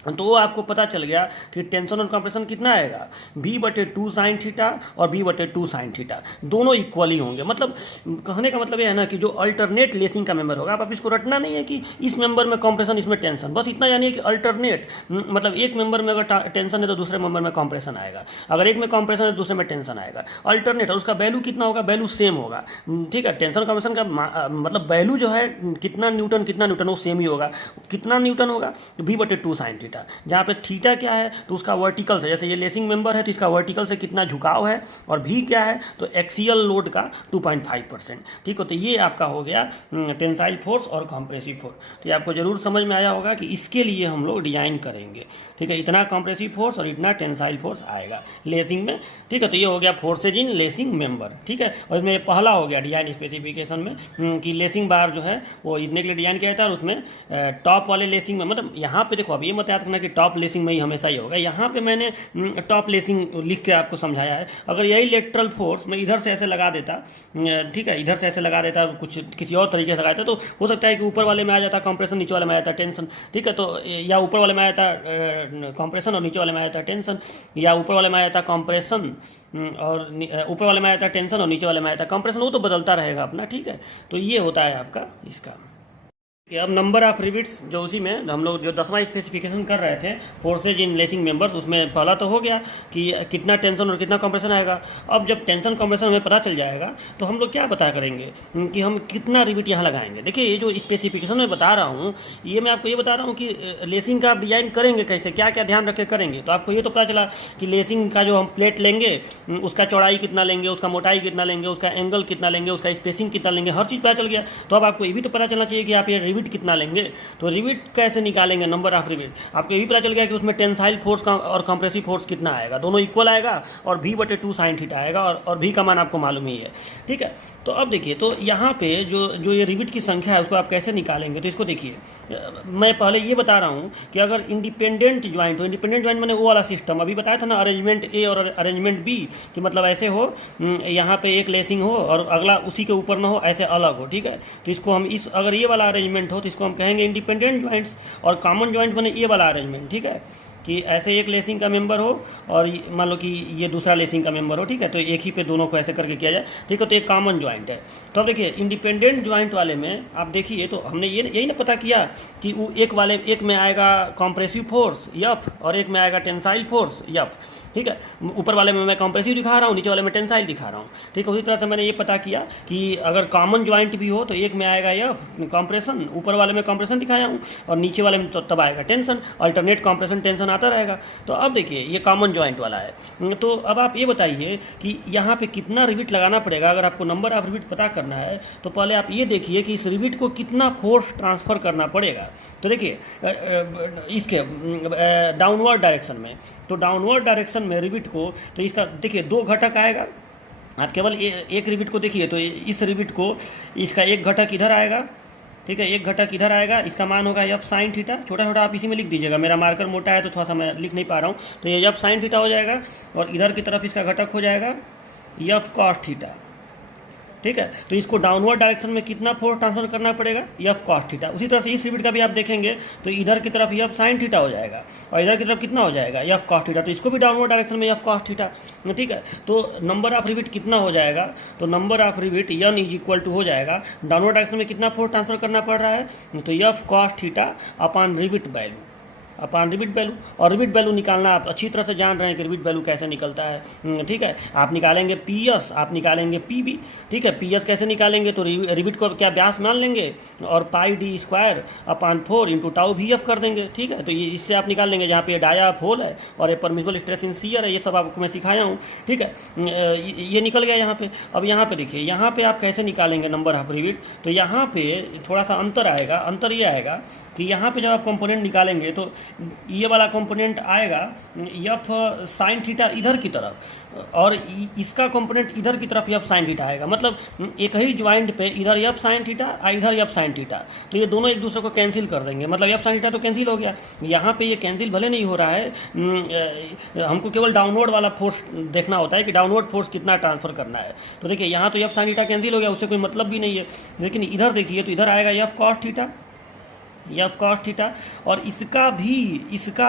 तो वो आपको पता चल गया कि टेंशन और कंप्रेशन कितना आएगा, V/2 साइन थीटा और V/2 साइन थीटा दोनों इक्वली होंगे। मतलब कहने का मतलब ये है ना कि जो अल्टरनेट लेसिंग का मेंबर होगा, आप इसको रटना नहीं है कि इस मेंबर में कंप्रेशन इसमें टेंशन, बस इतना जानिए कि अल्टरनेट, मतलब एक मेंबर में अगर टेंशन है तो दूसरे मेंबर में कंप्रेशन आएगा, अगर एक में कंप्रेशन है तो दूसरे में टेंशन आएगा, अल्टरनेट, और उसका वैल्यू कितना होगा, वैल्यू सेम होगा, ठीक है। टेंशन कंप्रेशन का मतलब वैल्यू जो है कितना न्यूटन वो सेम ही होगा। कितना न्यूटन होगा, तो V/2 साइन थीटा, जहाँ पे थीटा क्या है तो उसका वर्टिकल से, जैसे ये लेसिंग मेंबर है तो इसका वर्टिकल से कितना झुकाव है, और भी क्या है तो एक्सियल लोड का 2.5%, ठीक है। तो ये आपका हो गया टेंसाइल फोर्स और कंप्रेसिव फोर्स। तो ये आपको जरूर समझ में आया होगा कि इसके लिए हम लोग डिजाइन करेंगे, ठीक है। इतना कंप्रेसिव फोर्स और इतना टेंसाइल फोर्स आएगा लेसिंग में, ठीक है। तो ये हो गया फोर्सेज इन लेसिंग मेंबर, ठीक है। और इसमें पहला हो गया डिजाइन स्पेसिफिकेशन में कि लेसिंग बार जो है वो इतने के लिए डिजाइन किया था, और उसमें टॉप वाले लेसिंग में, मतलब यहाँ पे देखो अब ये मत याद रखना कि टॉप लेसिंग में ही हमेशा ही होगा, यहाँ पे मैंने टॉप लेसिंग लिख के आपको समझाया है। अगर यही लेटरल फोर्स मैं इधर से ऐसे लगा देता, ठीक है, इधर से ऐसे लगा देता, कुछ किसी और तरीके से लगाता, तो हो सकता है कि ऊपर वाले में आ जाता कंप्रेशन, नीचे वाले में आ जाता टेंशन, ठीक है। तो या ऊपर वाले में आ जाता कंप्रेशन और नीचे वाले में आ जाता टेंशन, या ऊपर वाले में आ जाता कंप्रेशन और ऊपर वाले में आ जाता टेंशन और नीचे वाले में आ जाता कंप्रेशन, वो तो बदलता रहेगा अपना, ठीक है। तो ये होता है आपका इसका। कि अब नंबर ऑफ रिविट्स जो उसी में हम लोग जो 10वां स्पेसिफिकेशन कर रहे थे फोर्सेज इन लेसिंग मेंबर्स, उसमें पहला तो हो गया कि कितना टेंशन और कितना कंप्रेशन आएगा। अब जब टेंशन कंप्रेशन हमें पता चल जाएगा तो हम लोग क्या पता करेंगे कि हम कितना रिविट यहाँ लगाएंगे। देखिए ये जो स्पेसिफिकेशन मैं बता रहा हूँ, ये मैं आपको ये बता रहा हूँ कि लेसिंग का आप डिजाइन करेंगे कैसे, क्या क्या ध्यान रख के करेंगे। तो आपको ये तो पता चला कि लेसिंग का जो हम प्लेट लेंगे उसका चौड़ाई कितना लेंगे, उसका मोटाई कितना लेंगे, उसका एंगल कितना लेंगे, उसका स्पेसिंग कितना लेंगे, हर चीज़ पता चल गया। तो अब आपको ये भी तो पता चलना चाहिए कि आप ये रिविट कितना लेंगे। तो रिविट कैसे निकालेंगे, नंबर ऑफ रिविट। आपको ये भी पता चल गया कि उसमें टेंसाइल फोर्स का और कंप्रेसिव फोर्स कितना आएगा, दोनों इक्वल आएगा, और v/2 sin थीटा आएगा, और v का मान आपको मालूम ही है। ठीक है, तो अब देखिए, तो यहाँ पे जो ये रिविट की संख्या है उसको आप कैसे निकालेंगे। तो इसको देखिए, मैं पहले ये बता रहा हूँ कि अगर इंडिपेंडेंट ज्वाइंट हो, इंडिपेंडेंट ज्वाइंट मैंने वो वाला सिस्टम अभी बताया था ना, अरेंजमेंट ए और अरेंजमेंट बी, कि मतलब ऐसे हो, यहाँ पे एक लेसिंग हो और अगला उसी के ऊपर ना हो, ऐसे अलग हो। ठीक है, तो इसको हम अगर ये वाला अरेंजमेंट हो तो इसको हम कहेंगे इंडिपेंडेंट ज्वाइंट्स, और कॉमन ज्वाइंट बने ये वाला अरेंजमेंट। ठीक है, कि ऐसे एक लेसिंग का मेंबर हो और मान लो कि ये दूसरा लेसिंग का मेंबर हो। ठीक है, तो एक ही पे दोनों को ऐसे करके किया जाए। ठीक है, तो एक कॉमन ज्वाइंट है। तो अब देखिए इंडिपेंडेंट ज्वाइंट वाले में आप देखिए, तो हमने यही ना पता किया कि वो एक में आएगा कॉम्प्रेसिव फोर्स F और एक में आएगा टेंसाइल फोर्स F। ठीक है, ऊपर वाले में मैं कॉम्प्रेसिव दिखा रहा हूँ, नीचे वाले में टेंसाइल दिखा रहा हूँ। ठीक है, उसी तरह से मैंने ये पता किया कि अगर कॉमन ज्वाइंट भी हो तो एक में आएगा F कॉम्प्रेशन, ऊपर वाले में कॉम्प्रेशन दिखाया हूँ, और नीचे वाले में तो तब आएगा टेंशन, अल्टरनेट कॉम्प्रेशन टेंशन आता रहेगा। तो अब देखिए ये कॉमन ज्वाइंट वाला है। तो अब आप ये बताइए कि यहाँ पे कितना रिविट लगाना पड़ेगा। अगर आपको नंबर ऑफ रिविट पता करना है तो पहले आप ये देखिए कि इस रिविट को कितना फोर्स ट्रांसफ़र करना पड़ेगा। तो देखिए इसके डाउनवर्ड डायरेक्शन में, तो डाउनवर्ड डायरेक्शन में रिविट को, तो इसका देखिए 2 घटक आएगा। आप केवल एक रिविट को देखिए, तो इस रिविट को इसका एक घटक इधर आएगा। ठीक है, एक घटक इधर आएगा, इसका मान होगा F sin थीटा। छोटा छोटा आप इसी में लिख दीजिएगा, मेरा मार्कर मोटा है तो थोड़ा सा मैं लिख नहीं पा रहा हूँ। तो ये F sin थीटा हो जाएगा, और इधर की तरफ इसका घटक हो जाएगा F cos थीटा। ठीक है, तो इसको डाउनवर्ड डायरेक्शन में कितना फोर्स ट्रांसफर करना पड़ेगा, F cos थीटा। उसी तरह से इस रिविट का भी आप देखेंगे तो इधर की तरफ F sin थीटा हो जाएगा, और इधर की तरफ कितना हो जाएगा, F cos थीटा। तो इसको भी डाउनवर्ड डायरेक्शन में F cos थीटा। ठीक है, तो नंबर ऑफ रिविट कितना हो जाएगा, तो नंबर ऑफ रिविट N = हो जाएगा, डाउनवर्ड डायरेक्शन में कितना फोर्स ट्रांसफर करना पड़ रहा है, तो F cos theta upon rivet value, upon rivet value. और रिविट वैल्यू निकालना आप अच्छी तरह से जान रहे हैं कि रिविट वैल्यू कैसे निकलता है। ठीक है, आप निकालेंगे PS, आप निकालेंगे PB। ठीक है, PS कैसे निकालेंगे, तो रिविट को क्या व्यास मान लेंगे और πd² अपॉन 4 × टाउ VF कर देंगे। ठीक है, तो ये इससे आप निकाल लेंगे, जहाँ पे डायाफ होल है और ये परमिसिबल स्ट्रेस इन शियर है, ये सब आपको मैं सिखाया हूँ। ठीक है, ये निकल गया यहाँ पे। अब यहाँ पे देखिए, यहाँ पे आप कैसे निकालेंगे नंबर ऑफ रिविट। तो यहाँ पे थोड़ा सा अंतर आएगा। अंतर ये आएगा कि यहाँ पे जब आप कंपोनेंट निकालेंगे तो ये वाला कंपोनेंट आएगा F sin थीटा इधर की तरफ, और इसका कंपोनेंट इधर की तरफ F sin थीटा आएगा। मतलब एक ही ज्वाइंट पे इधर F sin थीटा और इधर F sin थीटा, तो ये दोनों एक दूसरे को कैंसिल कर देंगे। मतलब F sin थीटा तो कैंसिल हो गया। यहाँ पे ये कैंसिल भले नहीं हो रहा है, हमको केवल डाउनवर्ड वाला फोर्स देखना होता है कि डाउनवर्ड फोर्स कितना ट्रांसफर करना है। तो देखिए यहाँ तो F sin थीटा कैंसिल हो गया, उससे कोई मतलब भी नहीं है। लेकिन इधर देखिए, तो इधर आएगा F cos theta, F cos theta, और इसका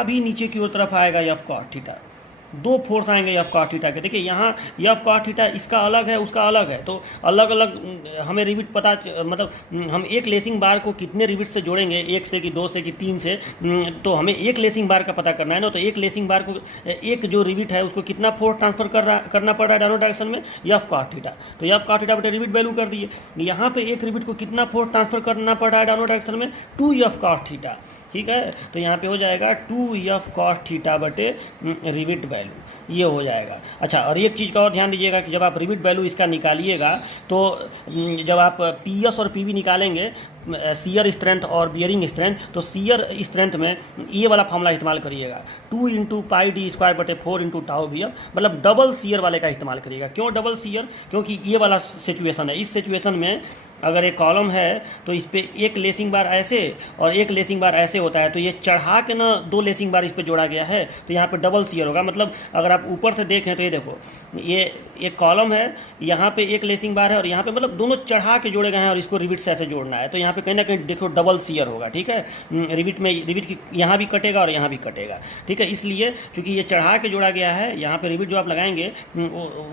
भी नीचे की ओर तरफ आएगा F cos थीटा। 2 फोर्स आएंगे F cos थीटा के। देखिए यहाँ F cos थीटा इसका अलग है, उसका अलग है, तो अलग अलग हमें रिविट पता, मतलब हम एक लेसिंग बार को कितने रिविट से जोड़ेंगे, 1 से कि 2 से कि 3 से, तो हमें एक लेसिंग बार का पता करना है ना। तो एक लेसिंग बार को, एक जो रिविट है उसको कितना फोर्स ट्रांसफर करना पड़ रहा है डाउनवर्ड डायरेक्शन में, F cos थीटा। तो F cos थीटा बटे रिविट वैल्यू कर दिए। यहाँ पे एक रिविट को कितना फोर्स ट्रांसफर करना पड़ रहा है डाउनवर्ड डायरेक्शन में, 2F cos थीटा। ठीक है, तो यहाँ पे हो जाएगा 2F cos थीटा बटे रिविट वैल्यू, ये हो जाएगा। अच्छा, और एक चीज़ का और ध्यान दीजिएगा कि जब आप रिविट वैल्यू इसका निकालिएगा तो जब आप PS और PB निकालेंगे, शियर स्ट्रेंथ और बियरिंग स्ट्रेंथ, तो शियर स्ट्रेंथ में ये वाला फॉर्मूला इस्तेमाल करिएगा, 2 × πd² बटे 4 × टाउ VF, मतलब डबल शियर वाले का इस्तेमाल करिएगा। क्यों डबल शियर, क्योंकि ये वाला सिचुएशन है। इस सिचुएशन में अगर एक कॉलम है तो इस पर एक लेसिंग बार ऐसे और एक लेसिंग बार ऐसे होता है, तो ये चढ़ा के ना 2 लेसिंग बार इस पर जोड़ा गया है, तो यहाँ पे डबल शियर होगा। मतलब अगर आप ऊपर से देखें तो ये देखो, ये एक कॉलम है, यहाँ पे एक लेसिंग बार है, और यहाँ पे मतलब दोनों चढ़ा के जोड़े गए हैं, और इसको रिविट से ऐसे जोड़ना है, तो यहाँ पे कहीं ना कहीं देखो डबल शियर होगा। ठीक है, रिविट की यहाँ भी कटेगा और यहाँ भी कटेगा। ठीक है, इसलिए चूंकि ये चढ़ा के जोड़ा गया है, यहाँ पे रिविट जो आप लगाएंगे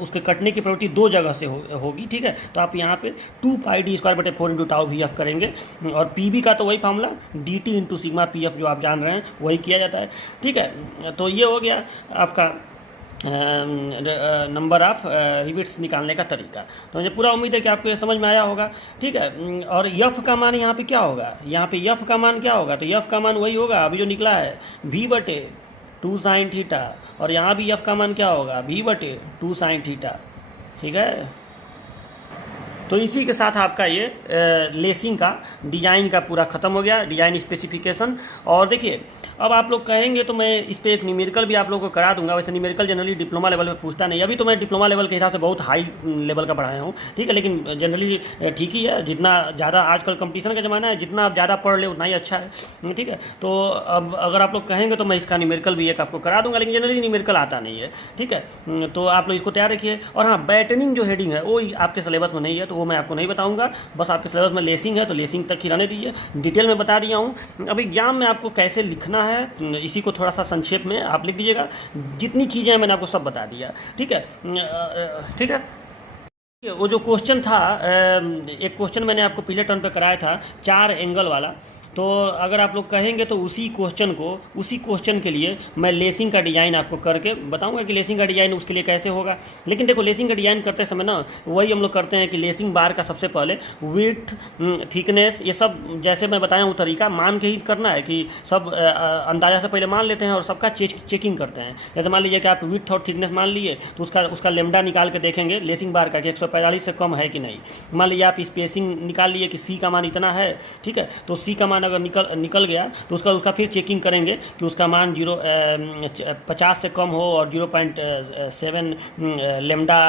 उसके कटने की प्रवृत्ति 2 जगह से होगी। ठीक है, तो आप यहाँ पे 2 πd² V²/4 into tau V F करेंगे। और पी का तो वही formula D T into sigma P F जो आप जान रहे हैं वही किया जाता है। ठीक है, तो ये हो गया आपका नंबर ऑफ रिविट्स निकालने का तरीका। तो मुझे पूरा उम्मीद है कि आपको ये समझ में आया होगा। ठीक है, और यफ का मान यहाँ पे क्या होगा, यहाँ पे यफ का मान क्या होगा, तो यफ का मान वही होगा अभी जो निकला है V/2 साइन थीटा, और यहाँ भी यफ का मान क्या होगा V/2 साइन थीटा। ठीक है, तो इसी के साथ आपका ये लेसिंग का डिज़ाइन का पूरा ख़त्म हो गया, डिज़ाइन स्पेसिफिकेशन। और देखिए अब आप लोग कहेंगे तो मैं इस पर एक न्यूमेरिकल भी आप लोगों को करा दूंगा। वैसे न्यूमेरिकल जनरली डिप्लोमा लेवल पे पूछता नहीं, अभी तो मैं डिप्लोमा लेवल के हिसाब से बहुत हाई लेवल का पढ़ाया हूँ। ठीक है, लेकिन जनरली ठीक ही है, जितना ज़्यादा आजकल कंपटीशन का ज़माना है, जितना आप ज़्यादा पढ़ ले उतना ही अच्छा है। ठीक है, तो अब अगर आप लोग कहेंगे तो मैं इसका न्यूमेरिकल भी एक आपको करा दूंगा, लेकिन जनरली न्यूमेरिकल आता नहीं है। ठीक है, तो आप लोग इसको तैयार रखिए। और हाँ, बैटनिंग जो हेडिंग है वो आपके सिलेबस में नहीं है, तो वो मैं आपको नहीं बताऊँगा। बस आपके सिलेबस में लेसिंग है तो लेसिंग तक ही रहने दीजिए, डिटेल में बता दिया हूँ। अब एग्जाम में आपको कैसे लिखना है इसी को थोड़ा सा संक्षेप में आप लिख दीजिएगा। जितनी चीज़ें मैंने आपको सब बता दिया। ठीक है, ठीक है। वो जो क्वेश्चन था, एक क्वेश्चन मैंने आपको पहले टर्न पे कराया था 4 एंगल वाला, तो अगर आप लोग कहेंगे तो उसी क्वेश्चन के लिए मैं लेसिंग का डिज़ाइन आपको करके बताऊंगा कि लेसिंग का डिज़ाइन उसके लिए कैसे होगा। लेकिन देखो लेसिंग का डिज़ाइन करते समय ना वही हम लोग करते हैं कि लेसिंग बार का सबसे पहले विड्थ, थिकनेस, ये सब जैसे मैं बताया हूँ तरीका मान के ही करना है कि सब अंदाजा से पहले मान लेते हैं और सबका चेकिंग करते हैं। जैसे मान लीजिए कि आप विड्थ और थिकनेस मान लिए तो उसका लेमडा निकाल के देखेंगे लेसिंग बार का कि 145 से कम है कि नहीं। मान लीजिए आप स्पेसिंग निकाल लिए कि सी का मान इतना है। ठीक है, तो सी का मान अगर निकल गया तो उसका फिर चेकिंग करेंगे कि उसका मान 50 से कम हो और 0.7 लेमडा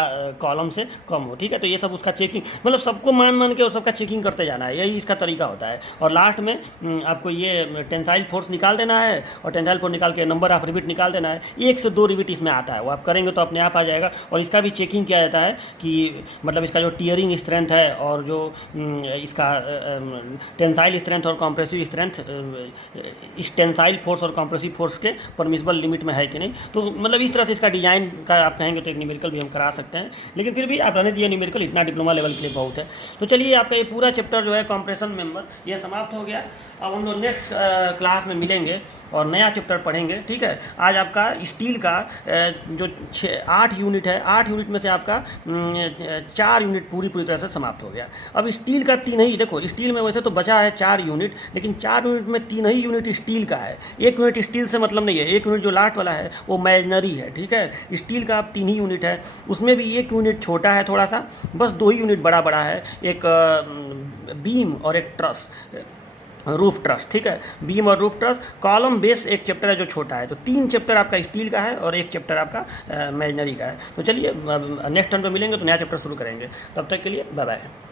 कॉलम से कम हो। ठीक है, तो ये सब उसका चेकिंग, मतलब सबको मान के और सबका चेकिंग करते जाना है, यही इसका तरीका होता है। और लास्ट में आपको ये टेंसाइल फोर्स निकाल देना है और टेंसाइल फोर्स निकाल के नंबर ऑफ रिविट निकाल देना है। 1 से 2 रिविट इसमें आता है, वो आप करेंगे तो अपने आप आ जाएगा। और इसका भी चेकिंग किया जाता है कि मतलब इसका जो टीयरिंग स्ट्रेंथ है और जो इसका टेंसाइल स्ट्रेंथ और कॉम्प्रेसिव स्ट्रेंथ इस टेंसाइल फोर्स और कॉम्प्रेसिव फोर्स के परमिसिबल लिमिट में है कि नहीं। तो मतलब इस तरह से इसका डिजाइन का आप कहेंगे तो एक न्यूमेरिकल भी हम करा सकते हैं, लेकिन फिर भी आप रहने दिए न्यूमेरिकल, इतना डिप्लोमा लेवल के लिए बहुत है। तो चलिए आपका ये पूरा चैप्टर जो है कंप्रेशन मेंबर ये समाप्त हो गया। अब हम लोग नेक्स्ट क्लास में मिलेंगे और नया चैप्टर पढ़ेंगे। ठीक है, आज आपका स्टील का जो 8 यूनिट है, 8 यूनिट में से आपका 4 यूनिट पूरी तरह से समाप्त हो गया। अब स्टील का 3 ही, देखो स्टील में वैसे तो बचा है 4 यूनिट, लेकिन 4 यूनिट में 3 ही यूनिट स्टील का है। 1 यूनिट स्टील से मतलब नहीं है, 1 यूनिट जो लास्ट वाला है वो इमेजिनरी है। ठीक है, स्टील का अब 3 ही यूनिट है, उसमें भी 1 यूनिट छोटा है थोड़ा सा, बस 2 ही यूनिट बड़ा बड़ा है, एक बीम और एक ट्रस, रूफ ट्रस। ठीक है, बीम और रूफ ट्रस। कॉलम बेस एक चैप्टर है जो छोटा है। तो 3 चैप्टर आपका स्टील का है और 1 चैप्टर आपका इमेजिनरी का है। तो चलिए नेक्स्ट टर्न पे मिलेंगे तो नया चैप्टर शुरू करेंगे। तब तक के लिए बाय बाय।